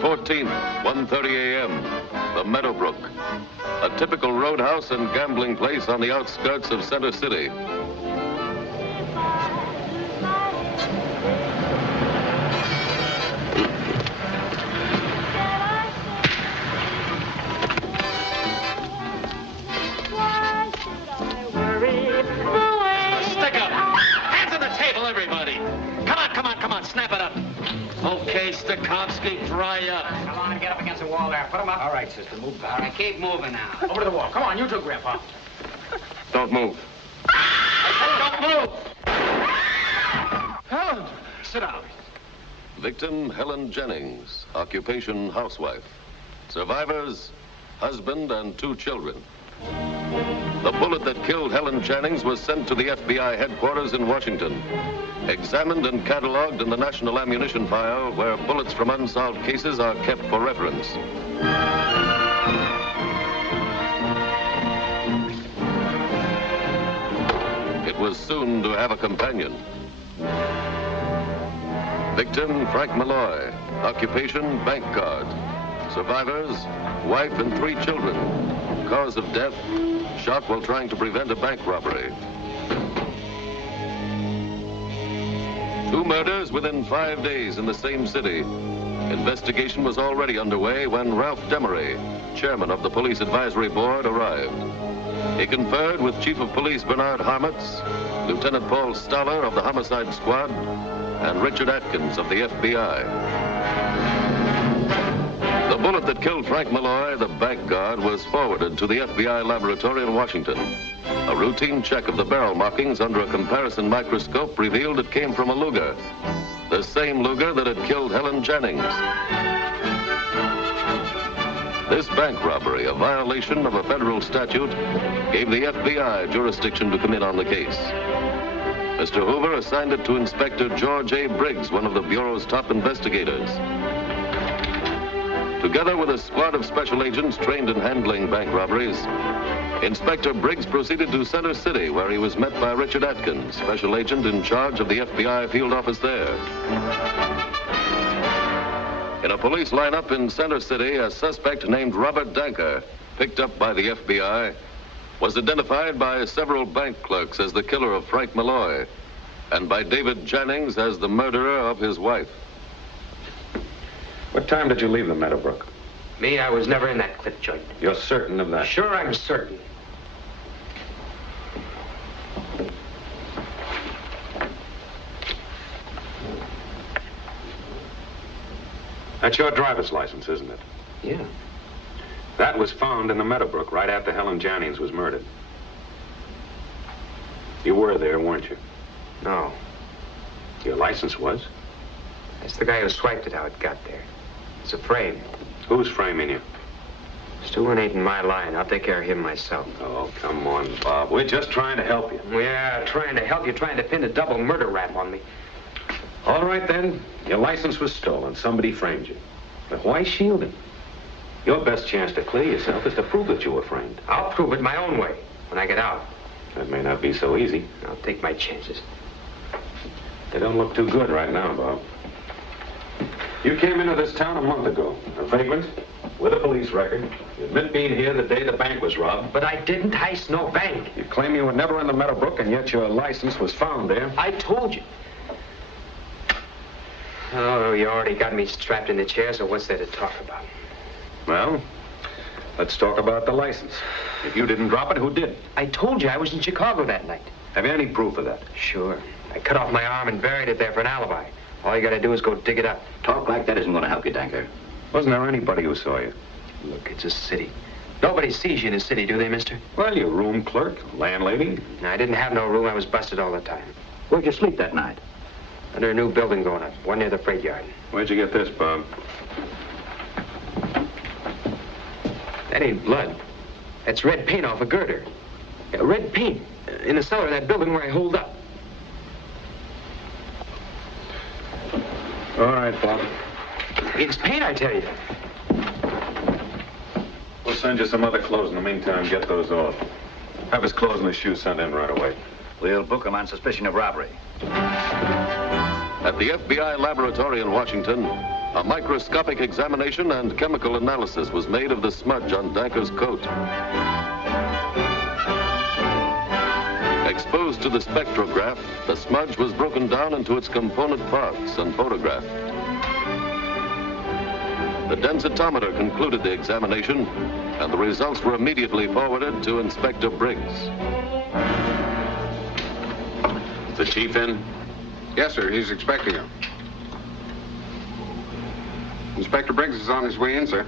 14th, 1:30 a.m., the Meadowbrook, a typical roadhouse and gambling place on the outskirts of Center City. Snap it up. Okay, Stokowski, dry up. Come on, get up against the wall there. Put him up. All right, sister, move back. All right, keep moving now. Over to the wall. Come on, you two, Grandpa. Don't move. Don't move. Helen, sit down. Victim, Helen Jennings. Occupation, housewife. Survivors, husband and 2 children. The bullet that killed Helen Jennings was sent to the FBI headquarters in Washington. Examined and cataloged in the National Ammunition File, where bullets from unsolved cases are kept for reference. It was soon to have a companion. Victim, Frank Malloy. Occupation, bank guard. Survivors, wife and 3 children. Cause of death, shot while trying to prevent a bank robbery. 2 murders within 5 days in the same city. Investigation was already underway when Ralph Demery, chairman of the Police Advisory Board, arrived. He conferred with Chief of Police Bernard Harmitz, Lieutenant Paul Stoller of the Homicide Squad, and Richard Atkins of the FBI. The bullet that killed Frank Malloy, the bank guard, was forwarded to the FBI laboratory in Washington. A routine check of the barrel markings under a comparison microscope revealed it came from a Luger, the same Luger that had killed Helen Jennings. This bank robbery, a violation of a federal statute, gave the FBI jurisdiction to come in on the case. Mr. Hoover assigned it to Inspector George A. Briggs, one of the Bureau's top investigators. Together with a squad of special agents trained in handling bank robberies, Inspector Briggs proceeded to Center City, where he was met by Richard Atkins, special agent in charge of the FBI field office there. In a police lineup in Center City, a suspect named Robert Danker, picked up by the FBI, was identified by several bank clerks as the killer of Frank Malloy, and by David Jennings as the murderer of his wife. What time did you leave the Meadowbrook? Me, I was never in that clip joint. You're certain of that? Sure, I'm certain. That's your driver's license, isn't it? Yeah. That was found in the Meadowbrook right after Helen Jennings was murdered. You were there, weren't you? No. Your license was? That's the guy who swiped it how it got there. It's a frame. Who's framing you? Stewart ain't in my line. I'll take care of him myself. Oh, come on, Bob. We're just trying to help you. Yeah, trying to help you, trying to pin a double murder rap on me. All right, then. Your license was stolen. Somebody framed you. But why shield him? Your best chance to clear yourself is to prove that you were framed. I'll prove it my own way when I get out. That may not be so easy. I'll take my chances. They don't look too good right now, Bob. You came into this town a month ago, a vagrant, with a police record. You admit being here the day the bank was robbed. But I didn't heist no bank. You claim you were never in the Meadowbrook, and yet your license was found there. I told you. Oh, you already got me strapped in the chair, so what's there to talk about? Well, let's talk about the license. If you didn't drop it, who did? I told you I was in Chicago that night. Have you any proof of that? Sure. I cut off my arm and buried it there for an alibi. All you gotta do is go dig it up. Talk like that isn't gonna help you, Danker. Wasn't there anybody who saw you? Look, it's a city. Nobody sees you in a city, do they, mister? Well, your room clerk, landlady. I didn't have no room. I was busted all the time. Where'd you sleep that night? Under a new building going up, one near the freight yard. Where'd you get this, Bob? That ain't blood. That's red paint off a girder. Red paint in the cellar of that building where I holed up. All right, Bob. It's paint, I tell you. We'll send you some other clothes in the meantime. Get those off. Have his clothes and his shoes sent in right away. We'll book him on suspicion of robbery. At the FBI laboratory in Washington, A microscopic examination and chemical analysis was made of the smudge on Danker's coat. Exposed to the spectrograph, the smudge was broken down into its component parts and photographed. The densitometer concluded the examination, and the results were immediately forwarded to Inspector Briggs. The chief in? Yes, sir. He's expecting him. Inspector Briggs is on his way in, sir.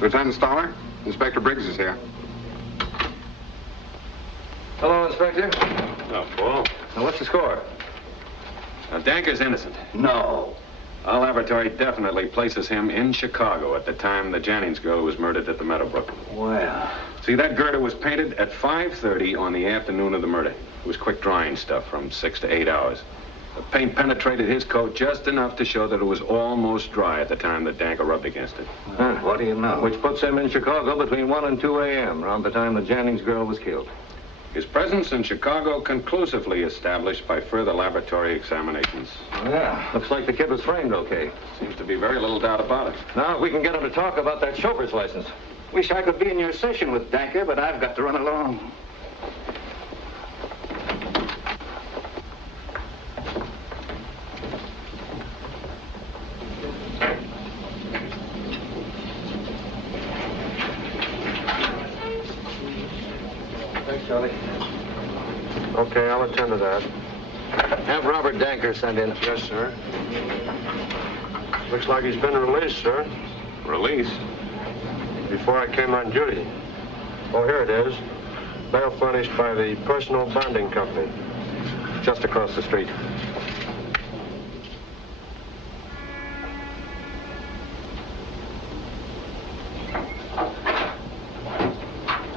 Lieutenant Stoller, Inspector Briggs is here. Hello, Inspector. Oh, Paul. Now, what's the score? Now, Danker's innocent. No. Our laboratory definitely places him in Chicago at the time the Jennings girl was murdered at the Meadowbrook. Well, See, that girder was painted at 5:30 on the afternoon of the murder. It was quick drying stuff from 6 to 8 hours. The paint penetrated his coat just enough to show that it was almost dry at the time that Danker rubbed against it. what do you know? Which puts him in Chicago between 1 and 2 a.m., around the time the Jennings girl was killed. His presence in Chicago conclusively established by further laboratory examinations. Yeah, looks like the kid was framed okay. Seems to be very little doubt about it. Now, if we can get him to talk about that chauffeur's license. Wish I could be in your session with Danker, but I've got to run along. Thanks, Charlie. Okay, I'll attend to that. Have Robert Danker sent in. Yes, sir. Looks like he's been released, sir, Release? before I came on duty. Oh, here it is. Bail furnished by the Personal Bonding Company. Just across the street.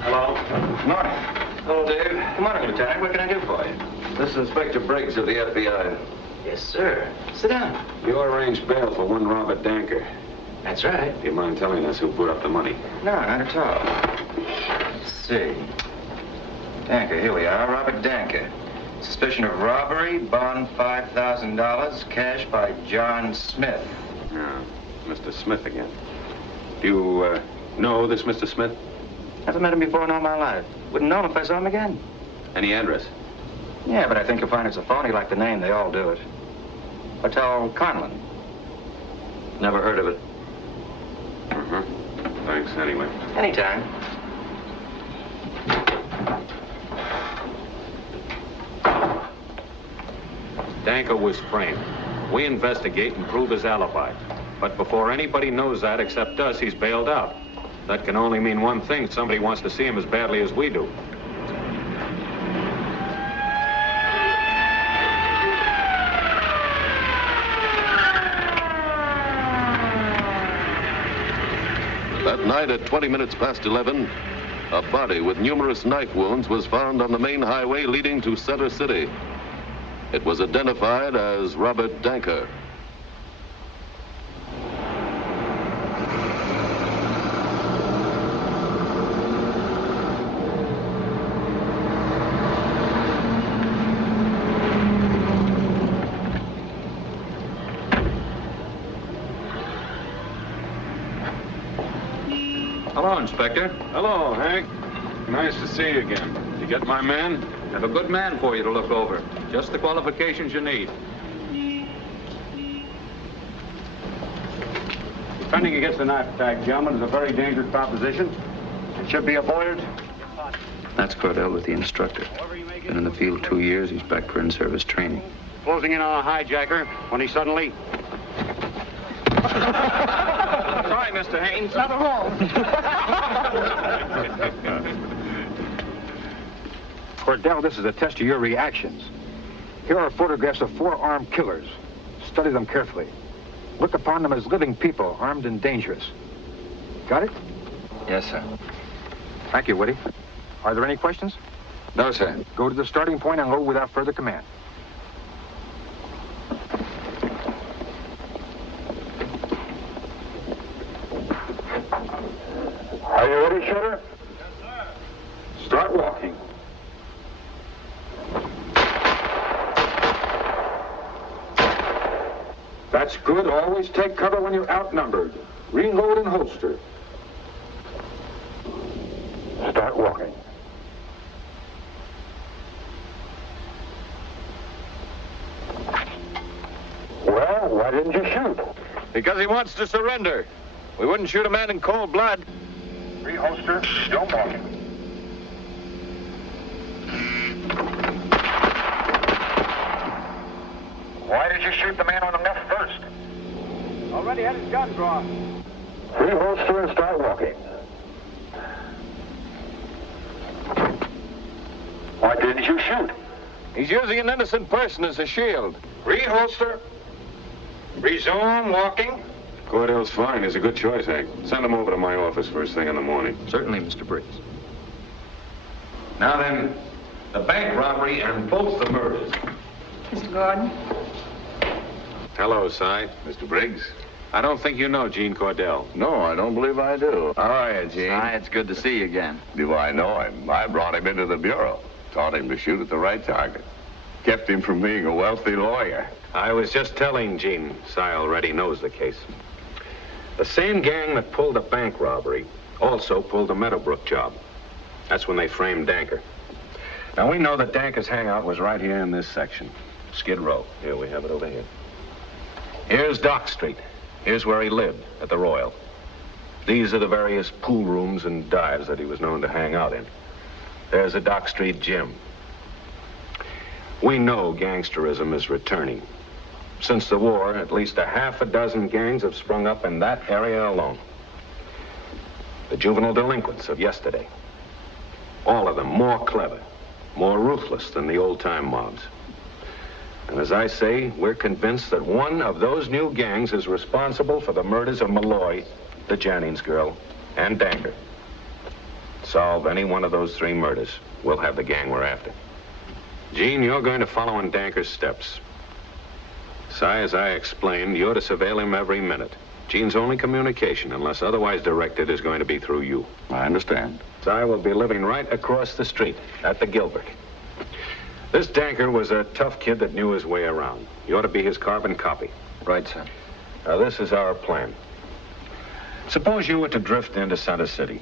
Hello? Morning. Hello, Dave. Good morning, Lieutenant. What can I do for you? This is Inspector Briggs of the FBI. Yes, sir. Sit down. You arranged bail for one Robert Danker. That's right. Do you mind telling us who put up the money? No, not at all. Let's see. Danker, here we are. Robert Danker. Suspicion of robbery, bond $5,000, cash by John Smith. Yeah, Mr. Smith again. Do you know this Mr. Smith? Never met him before in all my life. Wouldn't know him if I saw him again. Any address? Yeah, but I think you'll find it's a phony like the name. They all do it. Hotel Conlon. Never heard of it. Uh-huh. Thanks, anyway. Anytime. Danker was framed. We investigate and prove his alibi. But before anybody knows that except us, he's bailed out. That can only mean one thing. Somebody wants to see him as badly as we do. That night at 20 minutes past 11, a body with numerous knife wounds was found on the main highway leading to Center City. It was identified as Robert Danker. Hello, Inspector. Hello, Hank. Nice to see you again. You get my man? Have a good man for you to look over. Just the qualifications you need. Defending against the knife attack, gentlemen, is a very dangerous proposition. It should be avoided. That's Cordell with the instructor. Been in the field 2 years. He's back for in-service training. Closing in on a hijacker when he suddenly... Sorry, Mr. Haynes. Not at all. Cordell, this is a test of your reactions. Here are photographs of 4 armed killers. Study them carefully. Look upon them as living people, armed and dangerous. Got it? Yes, sir. Thank you, Woody. Are there any questions? No, sir. Go to the starting point and load without further command. Are you ready, Shutter? Yes, sir. Start walking. That's good. Always take cover when you're outnumbered. Reload and holster. Start walking. Well, why didn't you shoot? Because he wants to surrender. We wouldn't shoot a man in cold blood. Reholster, still walking. Why did you shoot the man on the left first? Already had his gun drawn. Reholster and start walking. Why didn't you shoot? He's using an innocent person as a shield. Reholster. Resume walking. Cordell's fine. He's a good choice, Hank. Send him over to my office first thing in the morning. Certainly, Mr. Briggs. Now then, the bank robbery and both the murders. Mr. Gordon? Hello, Cy. Mr. Briggs? I don't think you know Gene Cordell. No, I don't believe I do. How are you, Gene? Hi, it's good to see you again. Do I know him? I brought him into the bureau. Taught him to shoot at the right target. Kept him from being a wealthy lawyer. I was just telling Gene. Cy already knows the case. The same gang that pulled the bank robbery also pulled the Meadowbrook job. That's when they framed Danker. Now, we know that Danker's hangout was right here in this section. Skid Row. Here, we have it over here. Here's Dock Street. Here's where he lived, at the Royal. These are the various pool rooms and dives that he was known to hang out in. There's a Dock Street gym. We know gangsterism is returning. Since the war, at least a half a dozen gangs have sprung up in that area alone. The juvenile delinquents of yesterday. All of them more clever, more ruthless than the old-time mobs. And as I say, we're convinced that one of those new gangs is responsible for the murders of Malloy, the Jennings girl, and Danker. Solve any one of those three murders, we'll have the gang we're after. Gene, you're going to follow in Danker's steps. Cy, as I explained, you're to surveil him every minute. Gene's only communication, unless otherwise directed, is going to be through you. I understand. Cy will be living right across the street, at the Gilbert. This Danker was a tough kid that knew his way around. You ought to be his carbon copy. Right, sir. Now, this is our plan. Suppose you were to drift into Center City.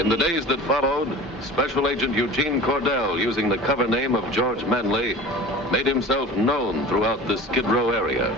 In the days that followed, Special Agent Eugene Cordell, using the cover name of George Manley, made himself known throughout the Skid Row area.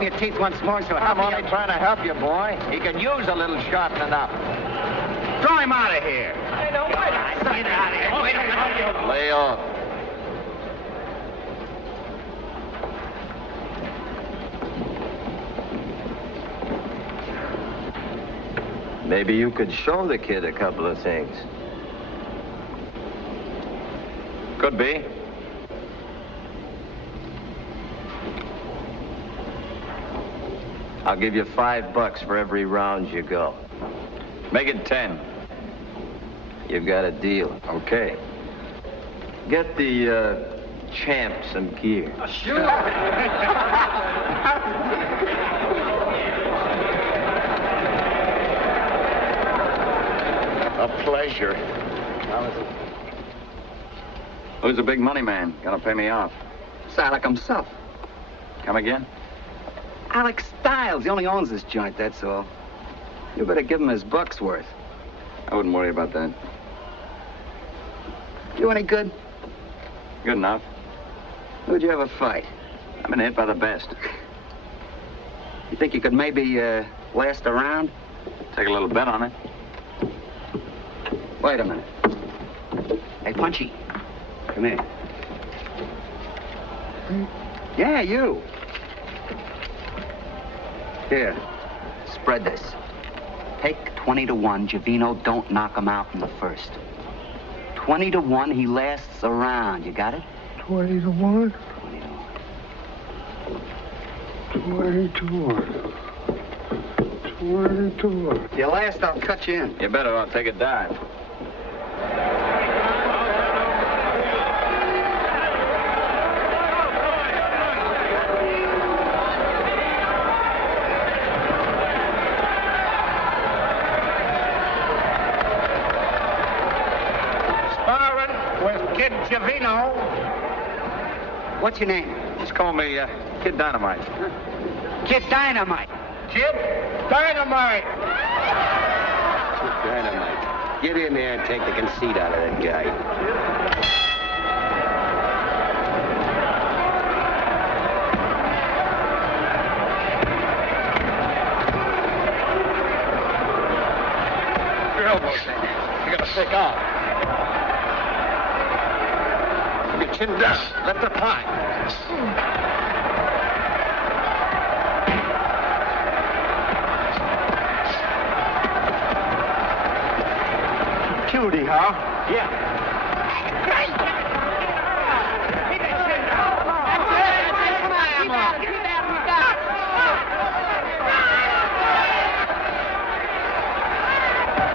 Your teeth once more, so I'm only trying to help you, boy. He can use a little sharpening up. Throw him out of here. I know. Get out of here. Lay off. Maybe you could show the kid a couple of things. Could be. I'll give you $5 for every round you go. Make it 10. You've got a deal. Okay. Get the champ some gear. Sure. A pleasure. Who's the big money man? Gonna pay me off? It's Alec himself. Come again? Alec Stiles. He only owns this joint, that's all. You better give him his buck's worth. I wouldn't worry about that. You any good? Good enough. Who'd you ever fight? I've been hit by the best. You think you could maybe last a round? Take a little bet on it. Wait a minute. Hey, Punchy. Come here. Yeah, you. Here. Spread this. Take 20-1. Javino don't knock him out in the first. 20-1, he lasts a round. You got it? 20-1? 20-1. 20-1. If you last, I'll cut you in. You better not take a dive. Sparring with Kid Javino. What's your name? Just call me Kid Dynamite. Kid Dynamite. Kid Dynamite. Dynamite. Get in there and take the conceit out of that guy. Your elbows in. You gotta take off. Your chin down. Lift up high. Cutie, huh? Yeah. Great! Keep that chin down. That's it. Come on, Emma. Keep that down.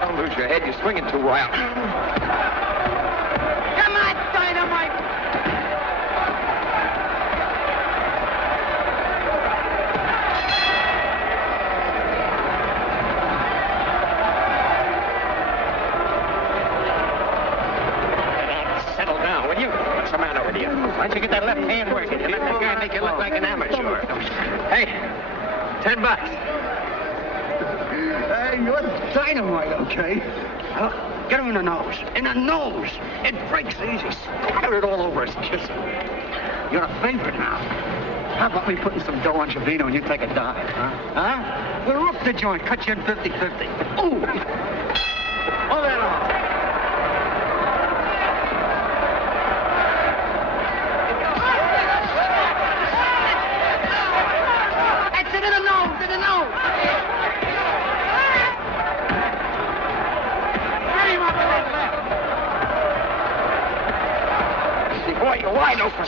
Don't lose your head. You're swinging too wild. Come on, Dynamite. What's the matter with you? Why don't you get that left hand working and let that guy make you look like an amateur? Hey, $10. Hey, you're Dynamite, okay? Get him in the nose. In the nose. It breaks easy. Splatter it all over his kisser. You're a favorite now. How about me putting some dough on Javino and you take a dive, huh? Huh? We'll rip the joint, cut you in 50-50. Ooh! Hold that on. Boy, you're wide open.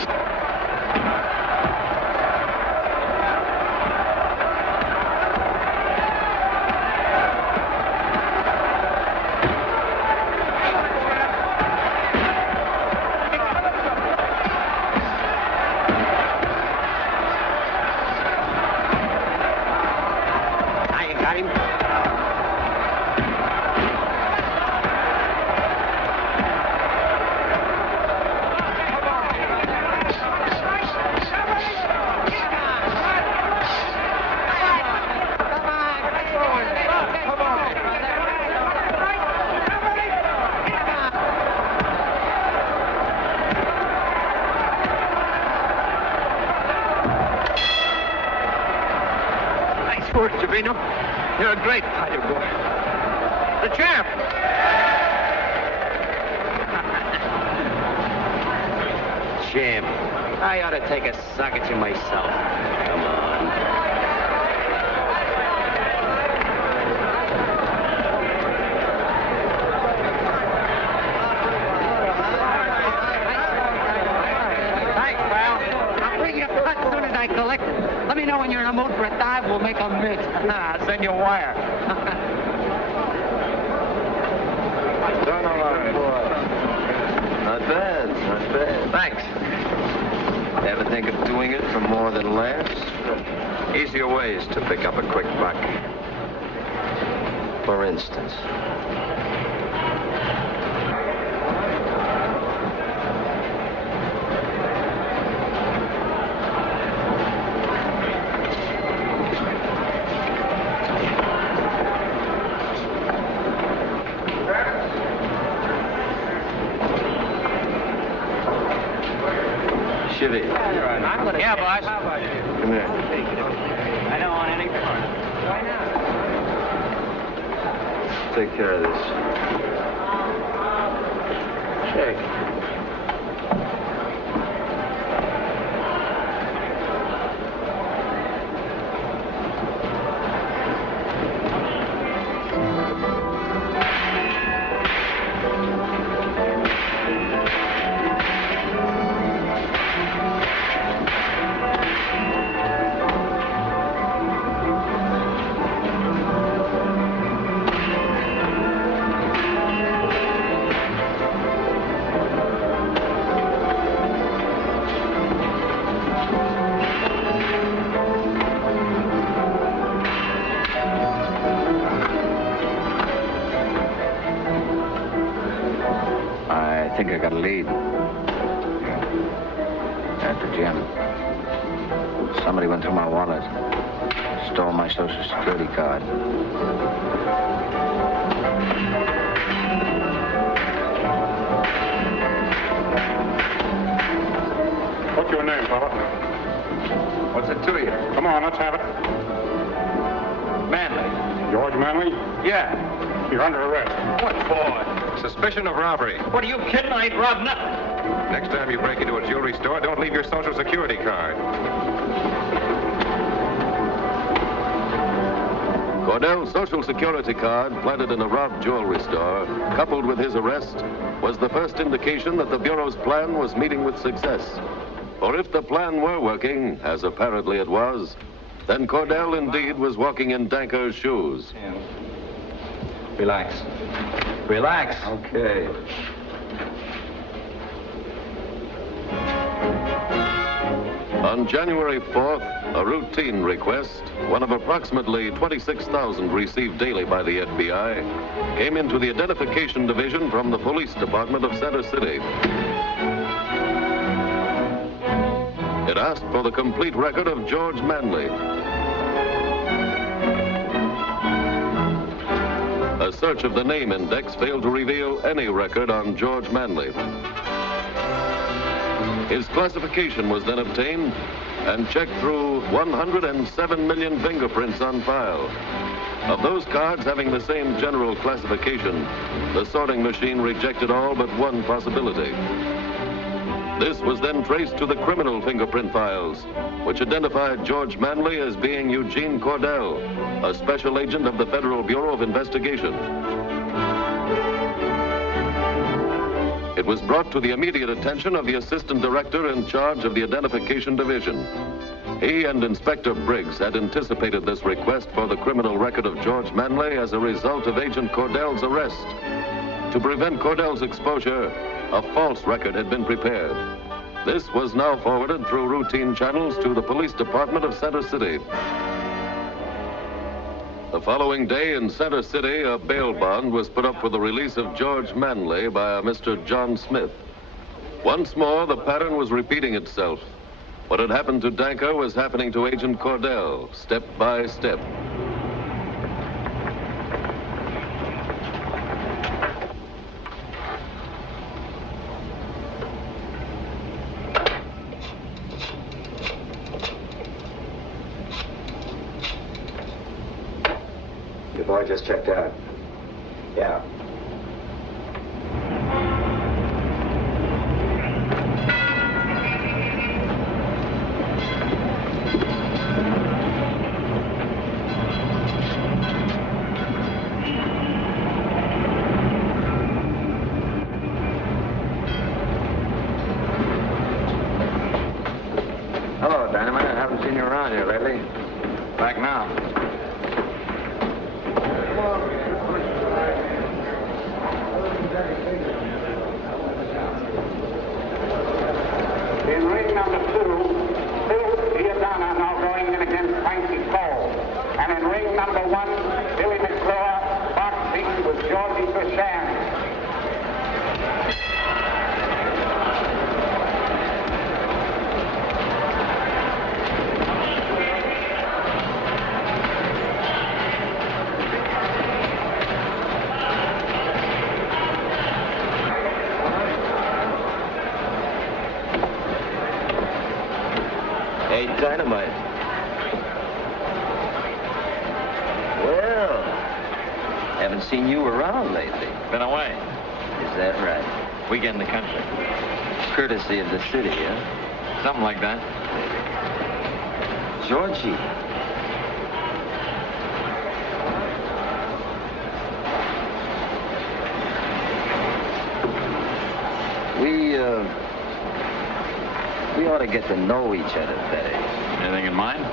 Now you got him. Javino, you're a great fighter, boy. The champ. Champ, I ought to take a suck at you myself. Come on. Thanks, pal. I'll bring you a cut as soon as I collect it. Let me know when you're in a mood for a dive. We'll make a mix. I'll send you a wire. Not bad, not bad. Thanks. Ever think of doing it for more than laughs? Easier ways to pick up a quick buck. For instance. Chivy. Yeah, boss. Come here. I don't want any part. Why not? Take care of this. Check. think I got a lead. At the gym. Somebody went through my wallet. Stole my Social Security card. What's your name, fella? What's it to you? Come on, let's have it. Manley. George Manley? Yeah. You're under arrest. What for? Suspicion of robbery. What, are you kidding? I ain't robbed nothing. Next time you break into a jewelry store, don't leave your Social Security card. Cordell's Social Security card, planted in a robbed jewelry store, coupled with his arrest, was the first indication that the Bureau's plan was meeting with success. For if the plan were working, as apparently it was, then Cordell indeed was walking in Danker's shoes. Relax. Relax. Okay. On January 4th, a routine request, one of approximately 26,000 received daily by the FBI, came into the Identification Division from the Police Department of Center City. It asked for the complete record of George Manley. A search of the name index failed to reveal any record on George Manley. His classification was then obtained and checked through 107 million fingerprints on file. Of those cards having the same general classification, the sorting machine rejected all but one possibility. This was then traced to the criminal fingerprint files, which identified George Manley as being Eugene Cordell, a special agent of the Federal Bureau of Investigation. It was brought to the immediate attention of the assistant director in charge of the Identification Division. He and Inspector Briggs had anticipated this request for the criminal record of George Manley as a result of Agent Cordell's arrest. To prevent Cordell's exposure, a false record had been prepared. This was now forwarded through routine channels to the Police Department of Center City. The following day in Center City, a bail bond was put up for the release of George Manley by a Mr. John Smith. Once more, the pattern was repeating itself. What had happened to Danker was happening to Agent Cordell, step by step. Your boy just checked out. Yeah. Hello, Dynamite. I haven't seen you around here lately. Back now. In ring number 2, Phil Giordano now going in against Frankie Cole. And in ring number 1, Billy McClure boxing with Georgie Frashan. Hey, Dynamite. Well, haven't seen you around lately. Been away. Is that right? Weekend in the country. Courtesy of the city, huh? Something like that. Georgie. We ought to get to know each other better. Anything in mind?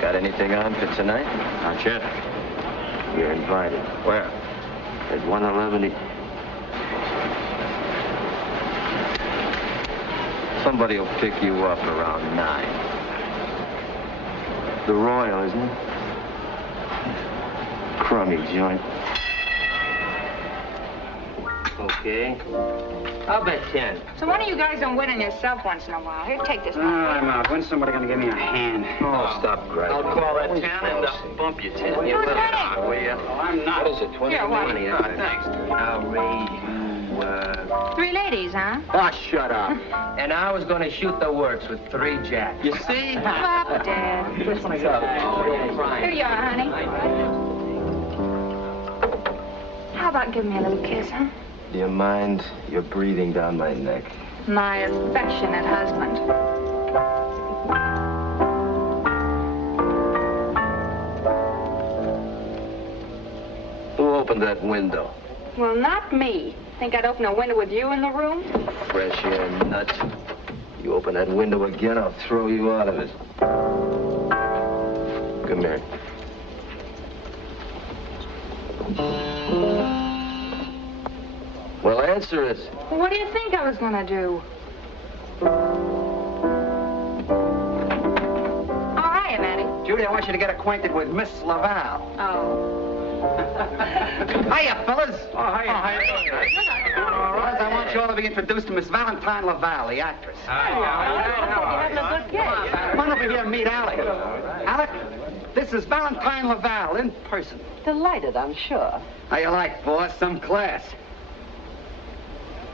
Got anything on for tonight? Not yet. You're invited. Where? At 111. Somebody will pick you up around 9. The Royal, isn't it? Crummy joint. Oh. Okay. I'll bet 10. So why don't you guys don't win on yourself once in a while? Here, take this one. I'm out. When's somebody gonna give me a hand? Oh, stop griping. I'll call that 10 and bump you 10. You will not, will you? I'm not. What is it, 20? Here, what? 20. Thanks. Now, Ray, you, 3 ladies, huh? Oh, shut up. And I was going to shoot the works with 3 jacks. You see? Pop, Dad. What's up? Here you are, honey. How about giving me a little kiss, huh? Do you mind? You're breathing down my neck. My affectionate husband. Who opened that window? Well, not me. Think I'd open a window with you in the room? Fresh air nuts. You open that window again, I'll throw you out of it. Come here. Well, answer it. Well, what do you think I was gonna do? Oh, hiya, Matty. Judy, I want you to get acquainted with Miss Laval. Oh. Hiya, fellas. Oh, hiya. All right, I want you all to be introduced to Miss Valentine Laval, the actress. You're having a good kid. Come on over here and meet Alec. Alec, this is Valentine Laval in person. Delighted, I'm sure. How you like, boss? Some class.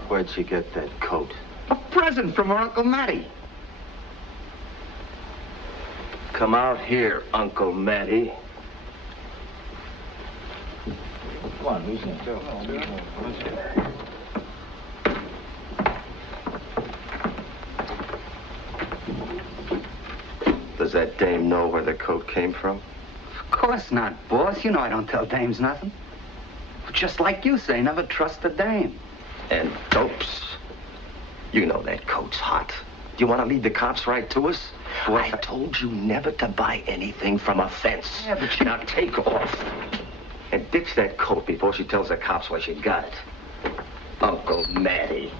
Where'd she get that coat? A present from her Uncle Matty. Come out here, Uncle Matty. Come on, who's in? Does that dame know where the coat came from? Of course not, boss. You know I don't tell dames nothing. Just like you say, never trust a dame. And dopes. You know that coat's hot. Do you want to lead the cops right to us? What? I told you never to buy anything from a fence. Yeah, but you... Now take off. And ditch that coat before she tells the cops where she got it. Uncle Matty.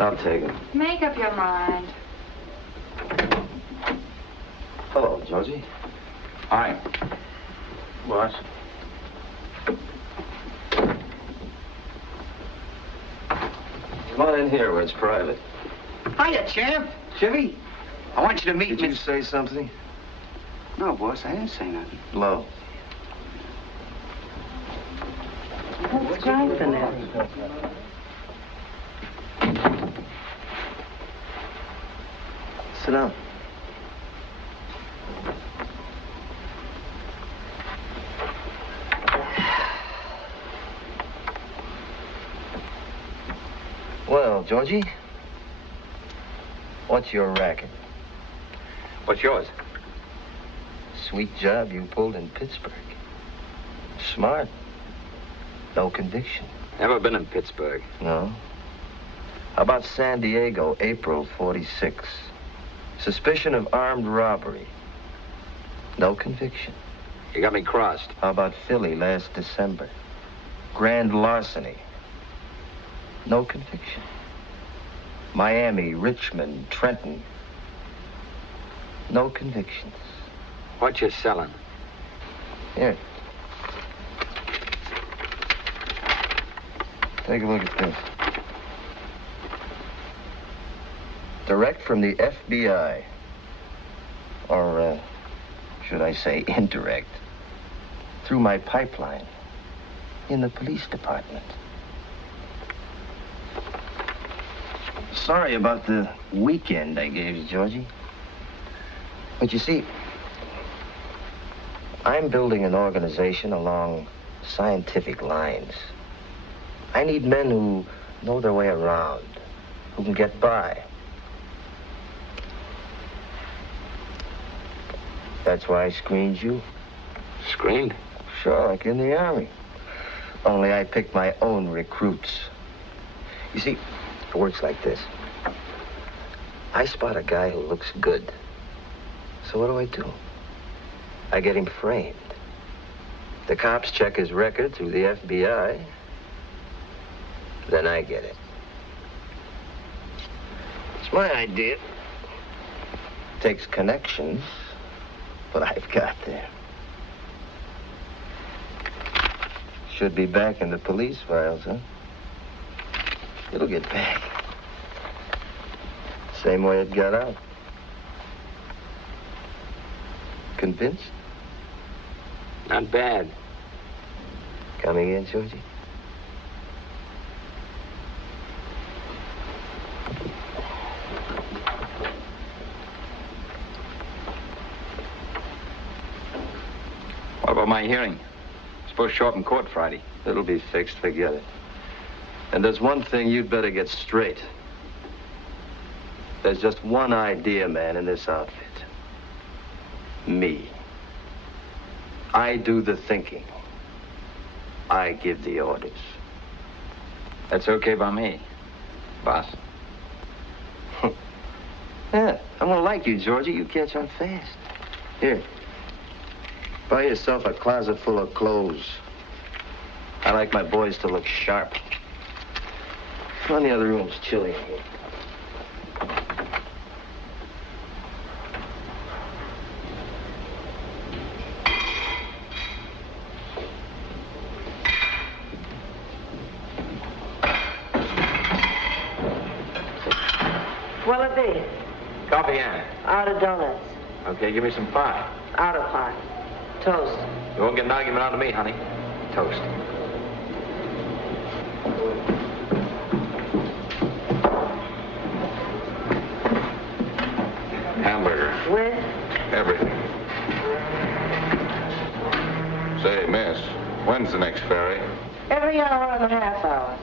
I'll take him. Make up your mind. Hello, Georgie. Hi. What? Come on in here where it's private. Hiya, champ. Chivy. I want you to meet Did you say something? No, boss, I didn't say nothing. Low. What's griping there? Sit down. Well, Georgie, what's your racket? What's yours? Sweet job you pulled in Pittsburgh. Smart. No conviction. Never been in Pittsburgh. No? How about San Diego, April 46? Suspicion of armed robbery. No conviction. You got me crossed. How about Philly last December? Grand larceny. No conviction. Miami, Richmond, Trenton. No convictions. What you selling? Here. Take a look at this. Direct from the FBI. Or, should I say indirect. Through my pipeline. In the police department. Sorry about the weekend I gave you, Georgie. But you see, I'm building an organization along scientific lines. I need men who know their way around, who can get by. That's why I screened you. Screened? Sure, like in the Army. Only I picked my own recruits. You see, it works like this. I spot a guy who looks good. So what do? I get him framed. The cops check his record through the FBI. Then I get it. It's my idea. Takes connections, what I've got there. Should be back in the police files, huh? It'll get back. Same way it got out. Convinced? Not bad. Coming in, Georgie? What about my hearing? Supposed to show up in court Friday. It'll be fixed, forget it. And there's one thing you'd better get straight. There's just one idea, man, in this outfit. Me. I do the thinking. I give the orders. That's okay by me, boss. Yeah, I'm gonna like you, Georgie. You catch on fast. Here. Buy yourself a closet full of clothes. I like my boys to look sharp. Come on, the other room's chilly in here. What'll it be? Coffee, Ann. Out of donuts. Okay, give me some pie. Out of pie. Toast. You won't get an argument out of me, honey. Toast. Hamburger. With? Everything. Say, miss, when's the next ferry? Every hour and a half hour.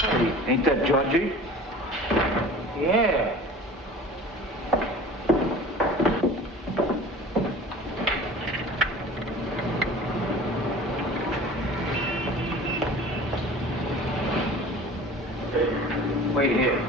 Hey, ain't that Georgie? Yeah. Wait here.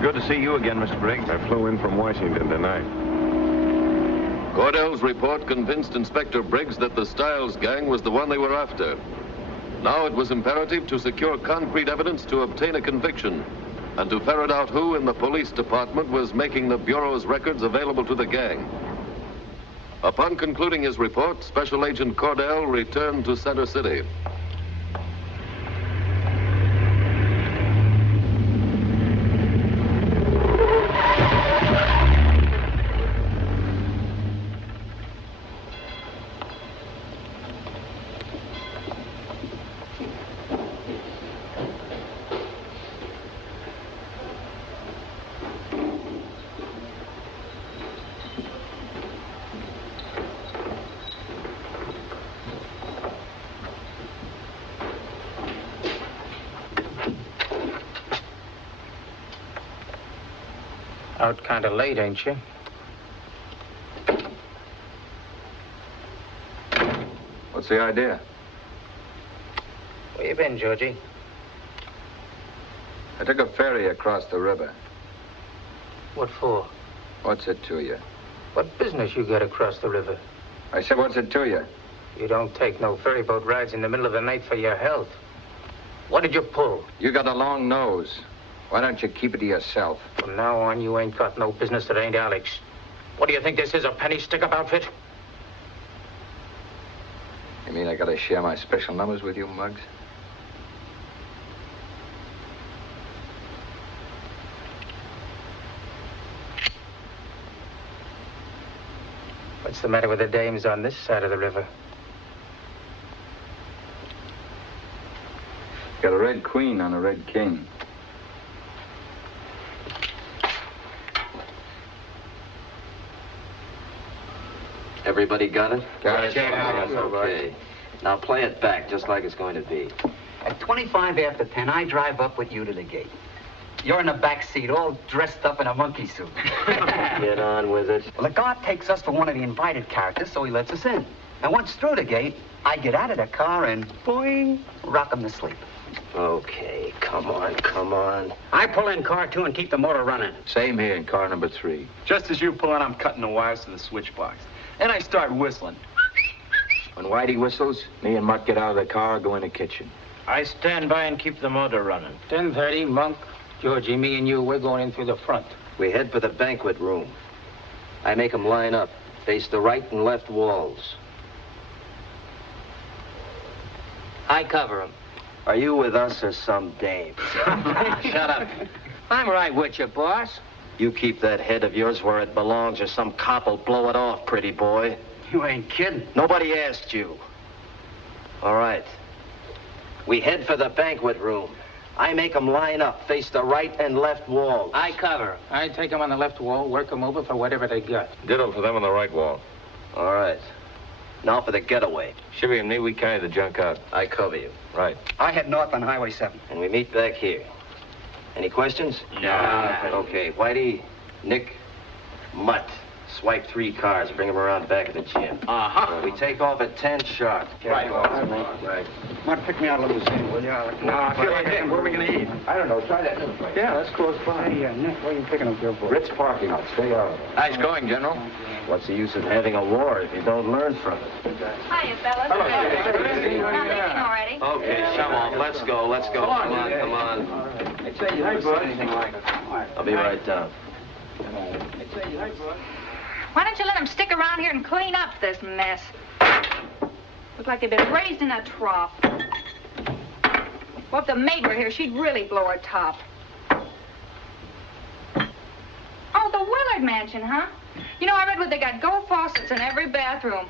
Good to see you again, Mr. Briggs. I flew in from Washington tonight. Cordell's report convinced Inspector Briggs that the Stiles gang was the one they were after. Now it was imperative to secure concrete evidence to obtain a conviction and to ferret out who in the police department was making the Bureau's records available to the gang. Upon concluding his report, Special Agent Cordell returned to Center City. Out kind of late, ain't you? What's the idea? Where you been, Georgie? I took a ferry across the river. What for? What's it to you? What business you got across the river? I said, what's it to you? You don't take no ferry boat rides in the middle of the night for your health. What did you pull? You got a long nose. Why don't you keep it to yourself? From now on, you ain't got no business that ain't Alex. What do you think this is, a penny stick-up outfit? You mean I gotta share my special numbers with you, Muggs? What's the matter with the dames on this side of the river? Got a red queen on a red king. Everybody got it? Got it. Yes, okay. Now play it back just like it's going to be. At 25 after 10, I drive up with you to the gate. You're in the back seat, all dressed up in a monkey suit. Get on with it. Well, the guard takes us for one of the invited characters, so he lets us in. And once through the gate, I get out of the car and boing, rock him to sleep. Okay, come on, come on. I pull in car 2 and keep the motor running. Same here in car number 3. Just as you pull in, I'm cutting the wires to the switch box. And I start whistling. When Whitey whistles, me and Mutt get out of the car and go in the kitchen. I stand by and keep the motor running. 10:30, Monk. Georgie, me and you, we're going in through the front. We head for the banquet room. I make them line up, face the right and left walls. I cover them. Are you with us or some dame? Shut up. I'm right with you, boss. You keep that head of yours where it belongs or some cop will blow it off, pretty boy. You ain't kidding. Nobody asked you. All right. We head for the banquet room. I make them line up, face the right and left walls. I cover 'em. I take them on the left wall, work them over for whatever they got. Ditto for them on the right wall. All right. Now for the getaway. Shivy and me, we carry the junk out. I cover you. Right. I head north on Highway 7. And we meet back here. Any questions? No. Okay, Whitey, Nick, Mutt. Swipe 3 cars, bring them around back of the gym. Uh-huh. We take off at 10 sharp. Right. Right. Want to pick me out a limousine, will you? No, I feel like it. Where are we going to eat? I don't know. Try that new place. Yeah, that's close by. Hey, Nick, where are you picking up your boy? Ritz parking lot. Stay out of it. Nice going, General. What's the use of having a war if you don't learn from it? Hiya, fellas. Hello, I'm leaving already. Okay, come on, let's go, let's go. Come on, come on. I'd say you never said anything like it. I'll be right down. I'd say you never. Why don't you let them stick around here and clean up this mess? Look like they've been raised in a trough. Well, if the maid were here, she'd really blow her top. Oh, the Willard Mansion, huh? You know, I read where they got gold faucets in every bathroom.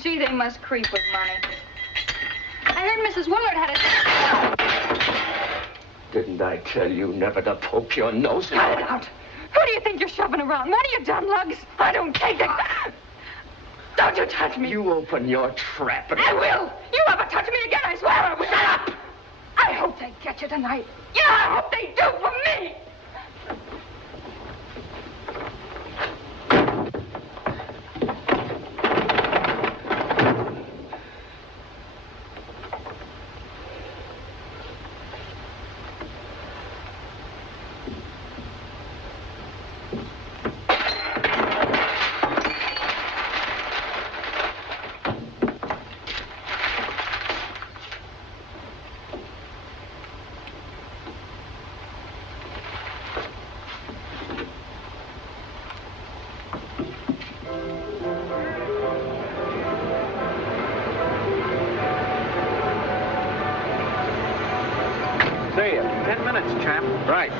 Gee, they must creep with money. I heard Mrs. Willard had a... Didn't I tell you never to poke your nose in? Cut it out. Who do you think you're shoving around? What are you done, lugs? I don't take it. Don't you touch me. You open your trap and... I will. You ever touch me again, I swear I will. Shut up. I hope they get you tonight. Yeah, I hope they do for me. See ya. 10 minutes, champ. Right.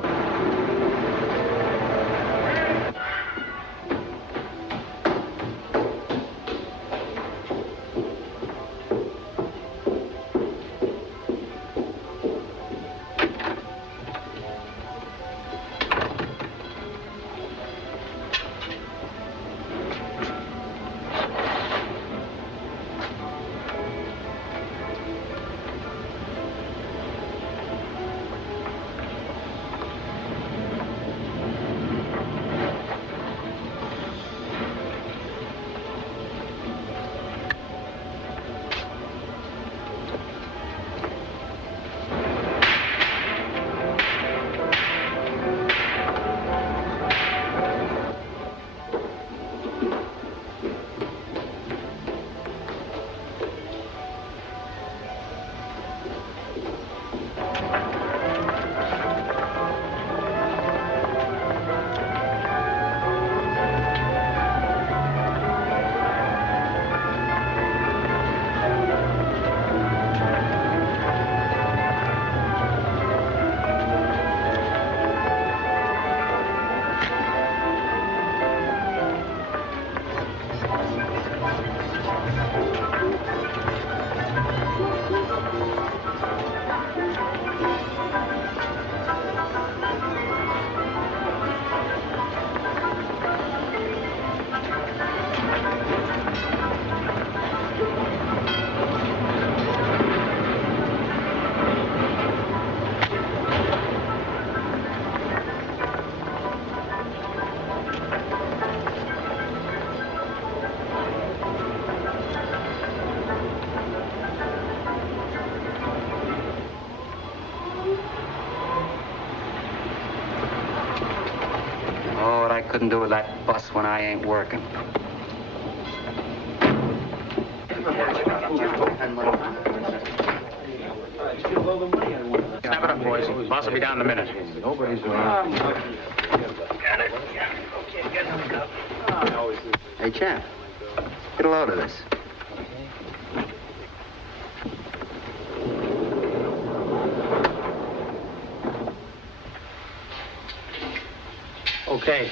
couldn't do with that bus when I ain't working. Snap it up, boys. Boss will be down in a minute. Nobody's around. Hey, champ, get a load of this. Okay.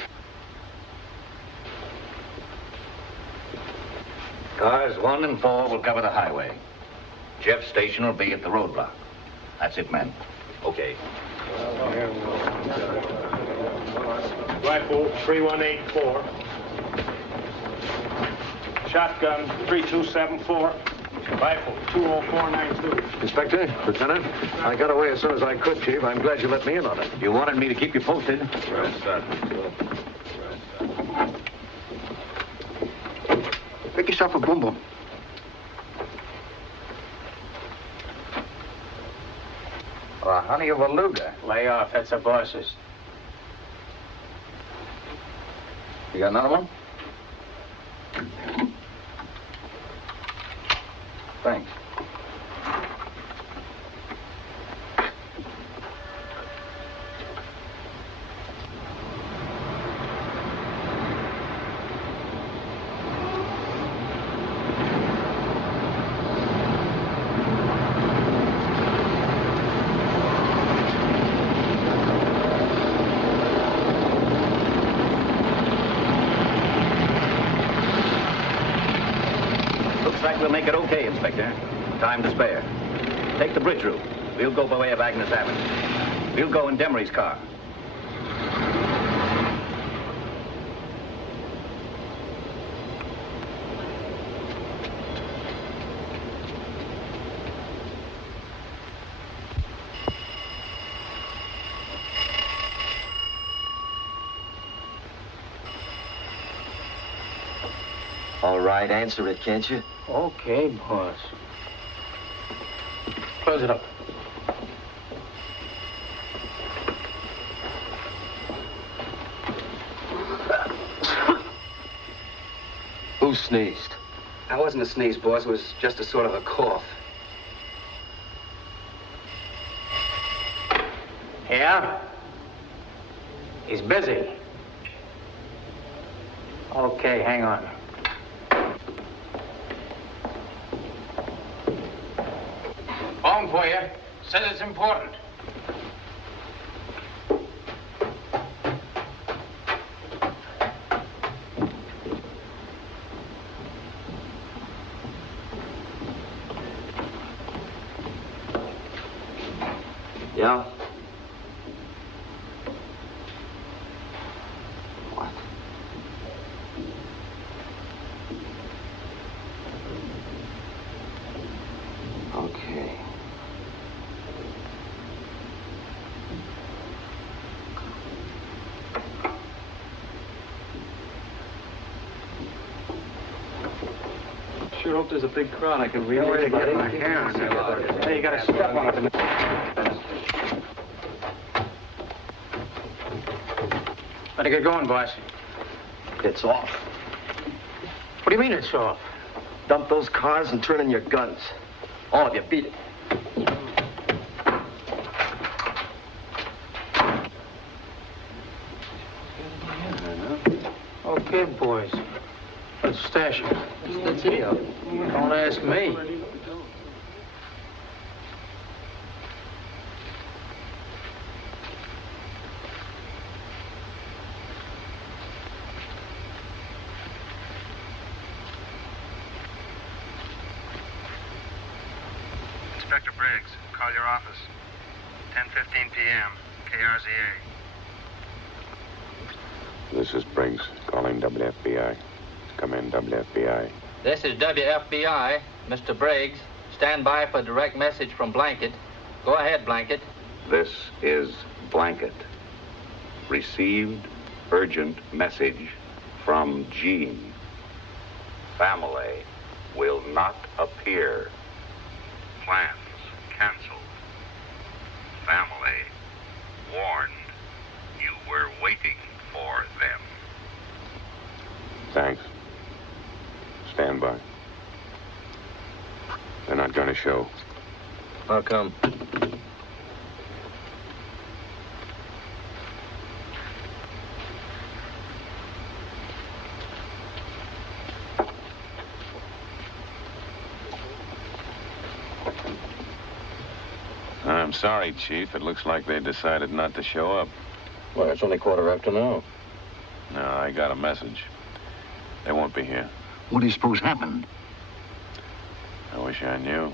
Cars 1 and 4 will cover the highway. Jeff's station will be at the roadblock. That's it, men. Okay. Rifle 3184. Shotgun 3274. Rifle 20492. Inspector, Lieutenant, I got away as soon as I could, Chief. I'm glad you let me in on it. You wanted me to keep you posted. Yes, sir. Pick yourself a boom boom. Well, honey of a Luger. Lay off. That's a boss's. You got another one? Thanks. We'll make it okay, Inspector. Time to spare. Take the bridge route. We'll go by way of Agnes Avenue. We'll go in Demery's car. All right, answer it, can't you? Okay, boss. Close it up. Who sneezed? That wasn't a sneeze, boss. It was just a sort of a cough. Yeah? He's busy. Okay, hang on. Phone for you. Says it's important. Yeah? What? Okay. Sure hope there's a big crowd. I can read Don't worry it. about it. My hair. Hey, you gotta step on it. Better get going, boss. It's off. What do you mean it's off? Dump those cars and turn in your guns. All of you, beat it. Okay, boys. Let's stash it. Let's see. Don't ask me. Inspector Briggs, call your office. 10:15 p.m. KRZA. This is Briggs, calling WFBI. Come in, WFBI. This is WFBI. Mr. Briggs, stand by for direct message from Blanket. Go ahead, Blanket. This is Blanket. Received urgent message from Jean. Family will not appear. Plans canceled. Family warned. You were waiting for them. Thanks. Stand by. They're not going to show. How come? I'm sorry, Chief. It looks like they decided not to show up. Well, it's only 9:15. No, I got a message. They won't be here. What do you suppose happened? I wish I knew.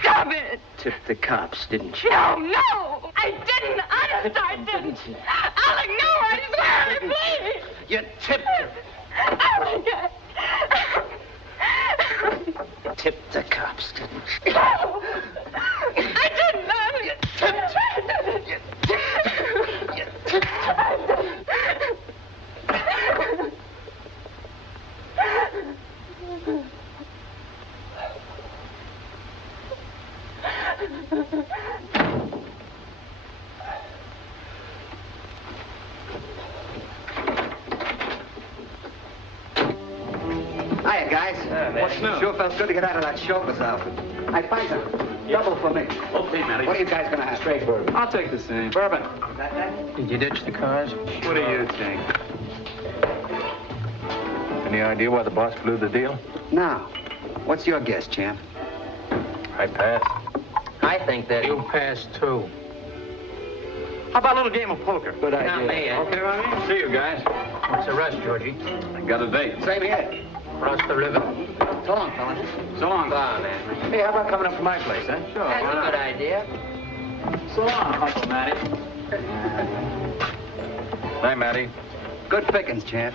Stop it! Tipped the cops, didn't you? No! I didn't! Honest, I didn't! Alec, no! I swear! Please! You tipped her. Alec! Tipped the cops, didn't you? No! I didn't! You tipped her! You tipped her. You tipped her. Hiya, guys. What's new? Sure felt good to get out of that chauffeur's outfit. Hey, Pfizer, double for me. Okay, Matty. What are you guys gonna have? Straight bourbon. I'll take the same. Bourbon. Did you ditch the cars? What do you think? Any idea why the boss blew the deal? Now, what's your guess, champ? I passed. I think that You passed too. How about a little game of poker? Good Not idea. me, eh? Okay, Ronnie? See you guys. What's the rest, Georgie? I got a date. Same here. Across the river? So long, fellas. So long. Go on, man. Hey, how about coming up to my place, huh? Sure. That's a good idea. So long, Uncle Matty. Hi, Matty. Good pickings, champ.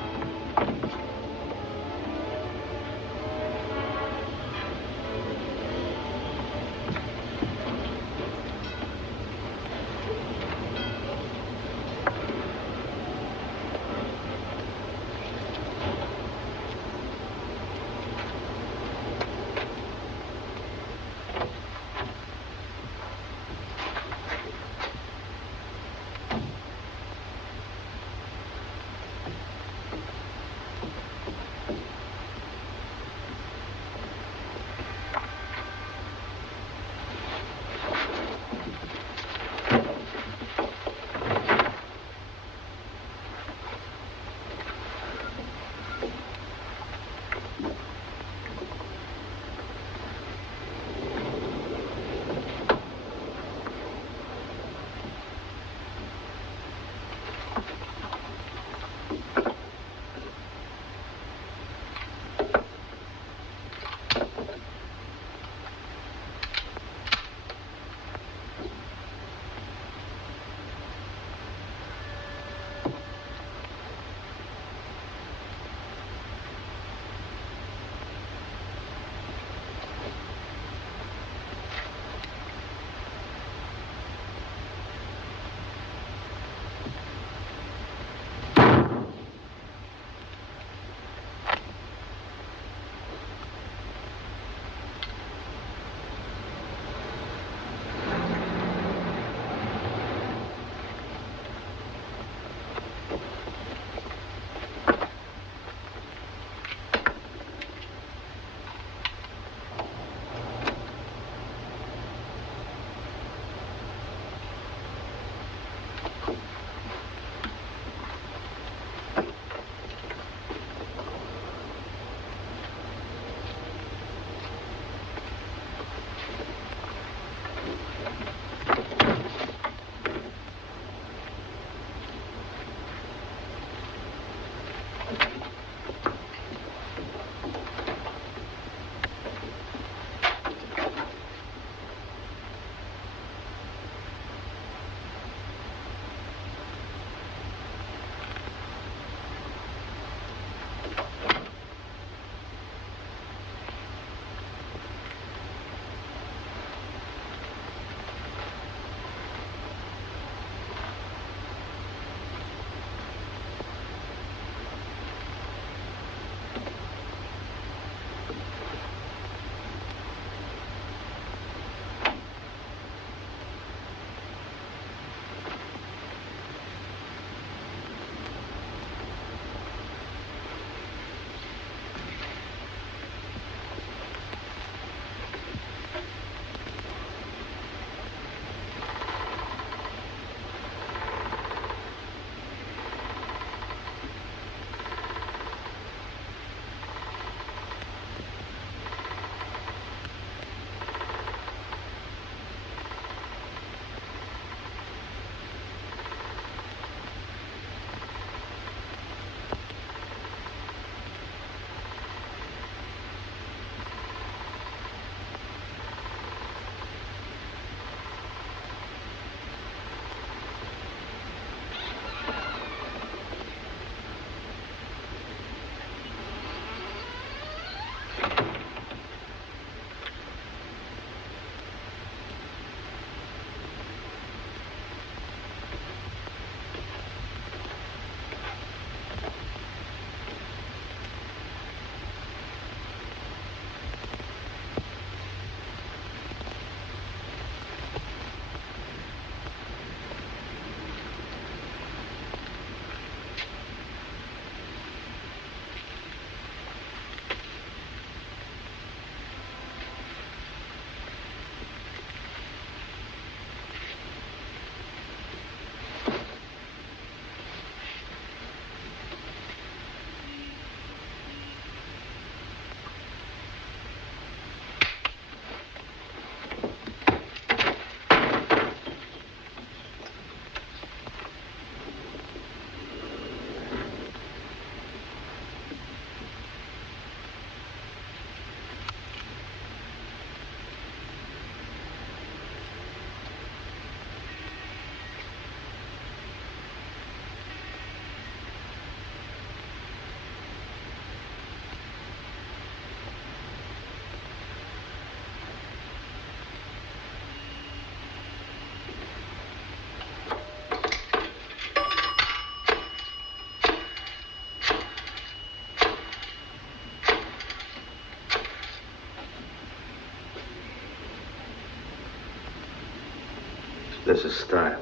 This is Stiles.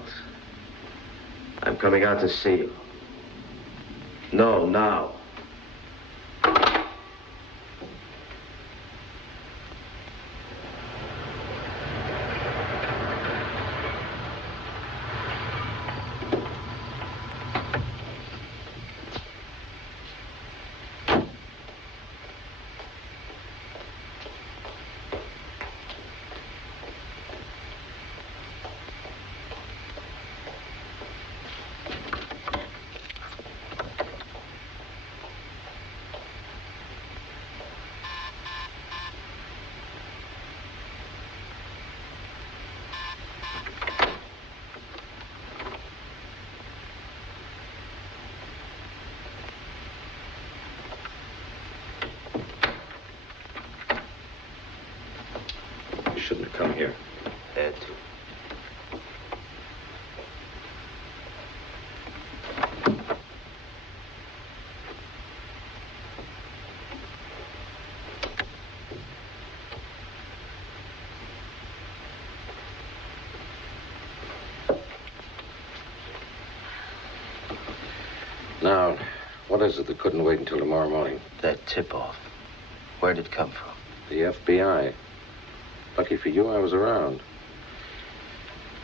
I'm coming out to see you. No, now. Shouldn't have come here. Had to. Now, what is it that couldn't wait until tomorrow morning? That tip-off. Where'd it come from? The FBI. Lucky for you, I was around.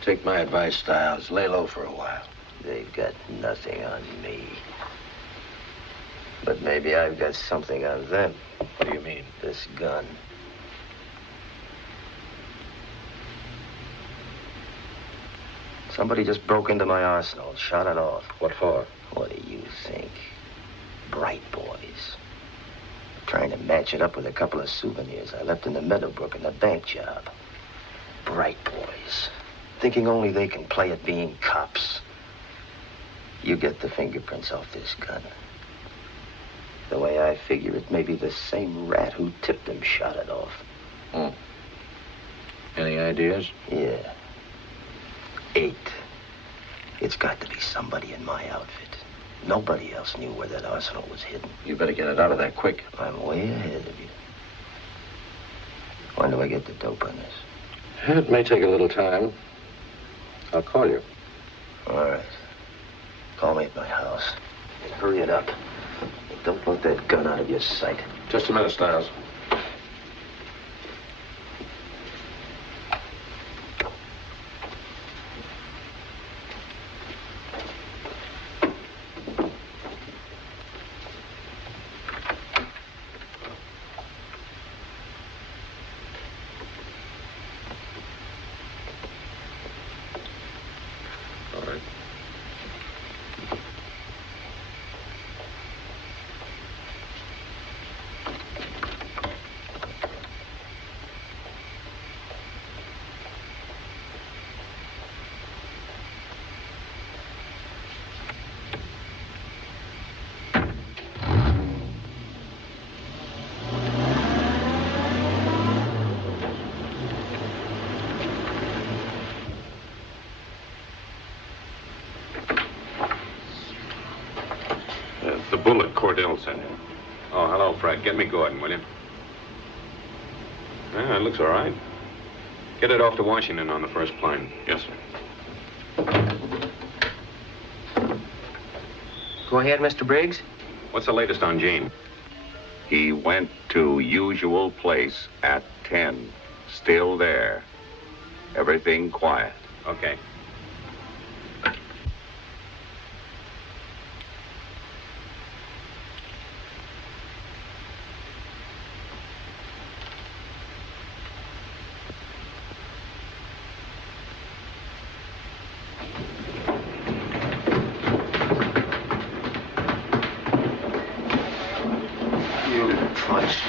Take my advice, Stiles. Lay low for a while. They've got nothing on me. But maybe I've got something on them. What do you mean? This gun. Somebody just broke into my arsenal and shot it off. What for? What do you think? Bright boys. Trying to match it up with a couple of souvenirs I left in the Meadowbrook in the bank job. Bright boys. Thinking only they can play at being cops. You get the fingerprints off this gun. The way I figure it, maybe the same rat who tipped him shot it off. Any ideas? Yeah. 8. It's got to be somebody in my outfit. Nobody else knew where that arsenal was hidden. You better get it out of there quick. I'm way ahead of you. When do I get the dope on this? It may take a little time. I'll call you. All right. Call me at my house. And hurry it up. Don't let that gun out of your sight. Just a minute, Stiles. The bullet Cordell sent in. Oh, hello, Fred. Get me Gordon, will you? Yeah, it looks all right. Get it off to Washington on the first plane. Yes, sir. Go ahead, Mr. Briggs. What's the latest on Gene? He went to usual place at 10. Still there. Everything quiet. Okay.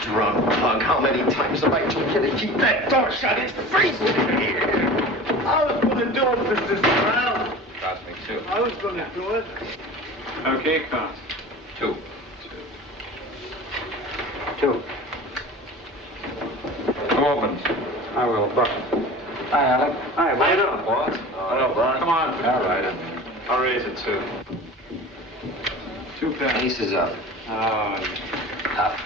Drunk pug. How many times have I told you to keep that door shut? It's freezing in here. I was going to do it, Mr. Stroud. Cost me 2. I was going to do it. Okay, cost. 2. 2. Who opens? I will, Buck. Hi, Alec. Hi, how you doing? What? Hello, Buck. Come on. All right. I'll raise it 2. 2 pence. Ace is up. Oh, Up.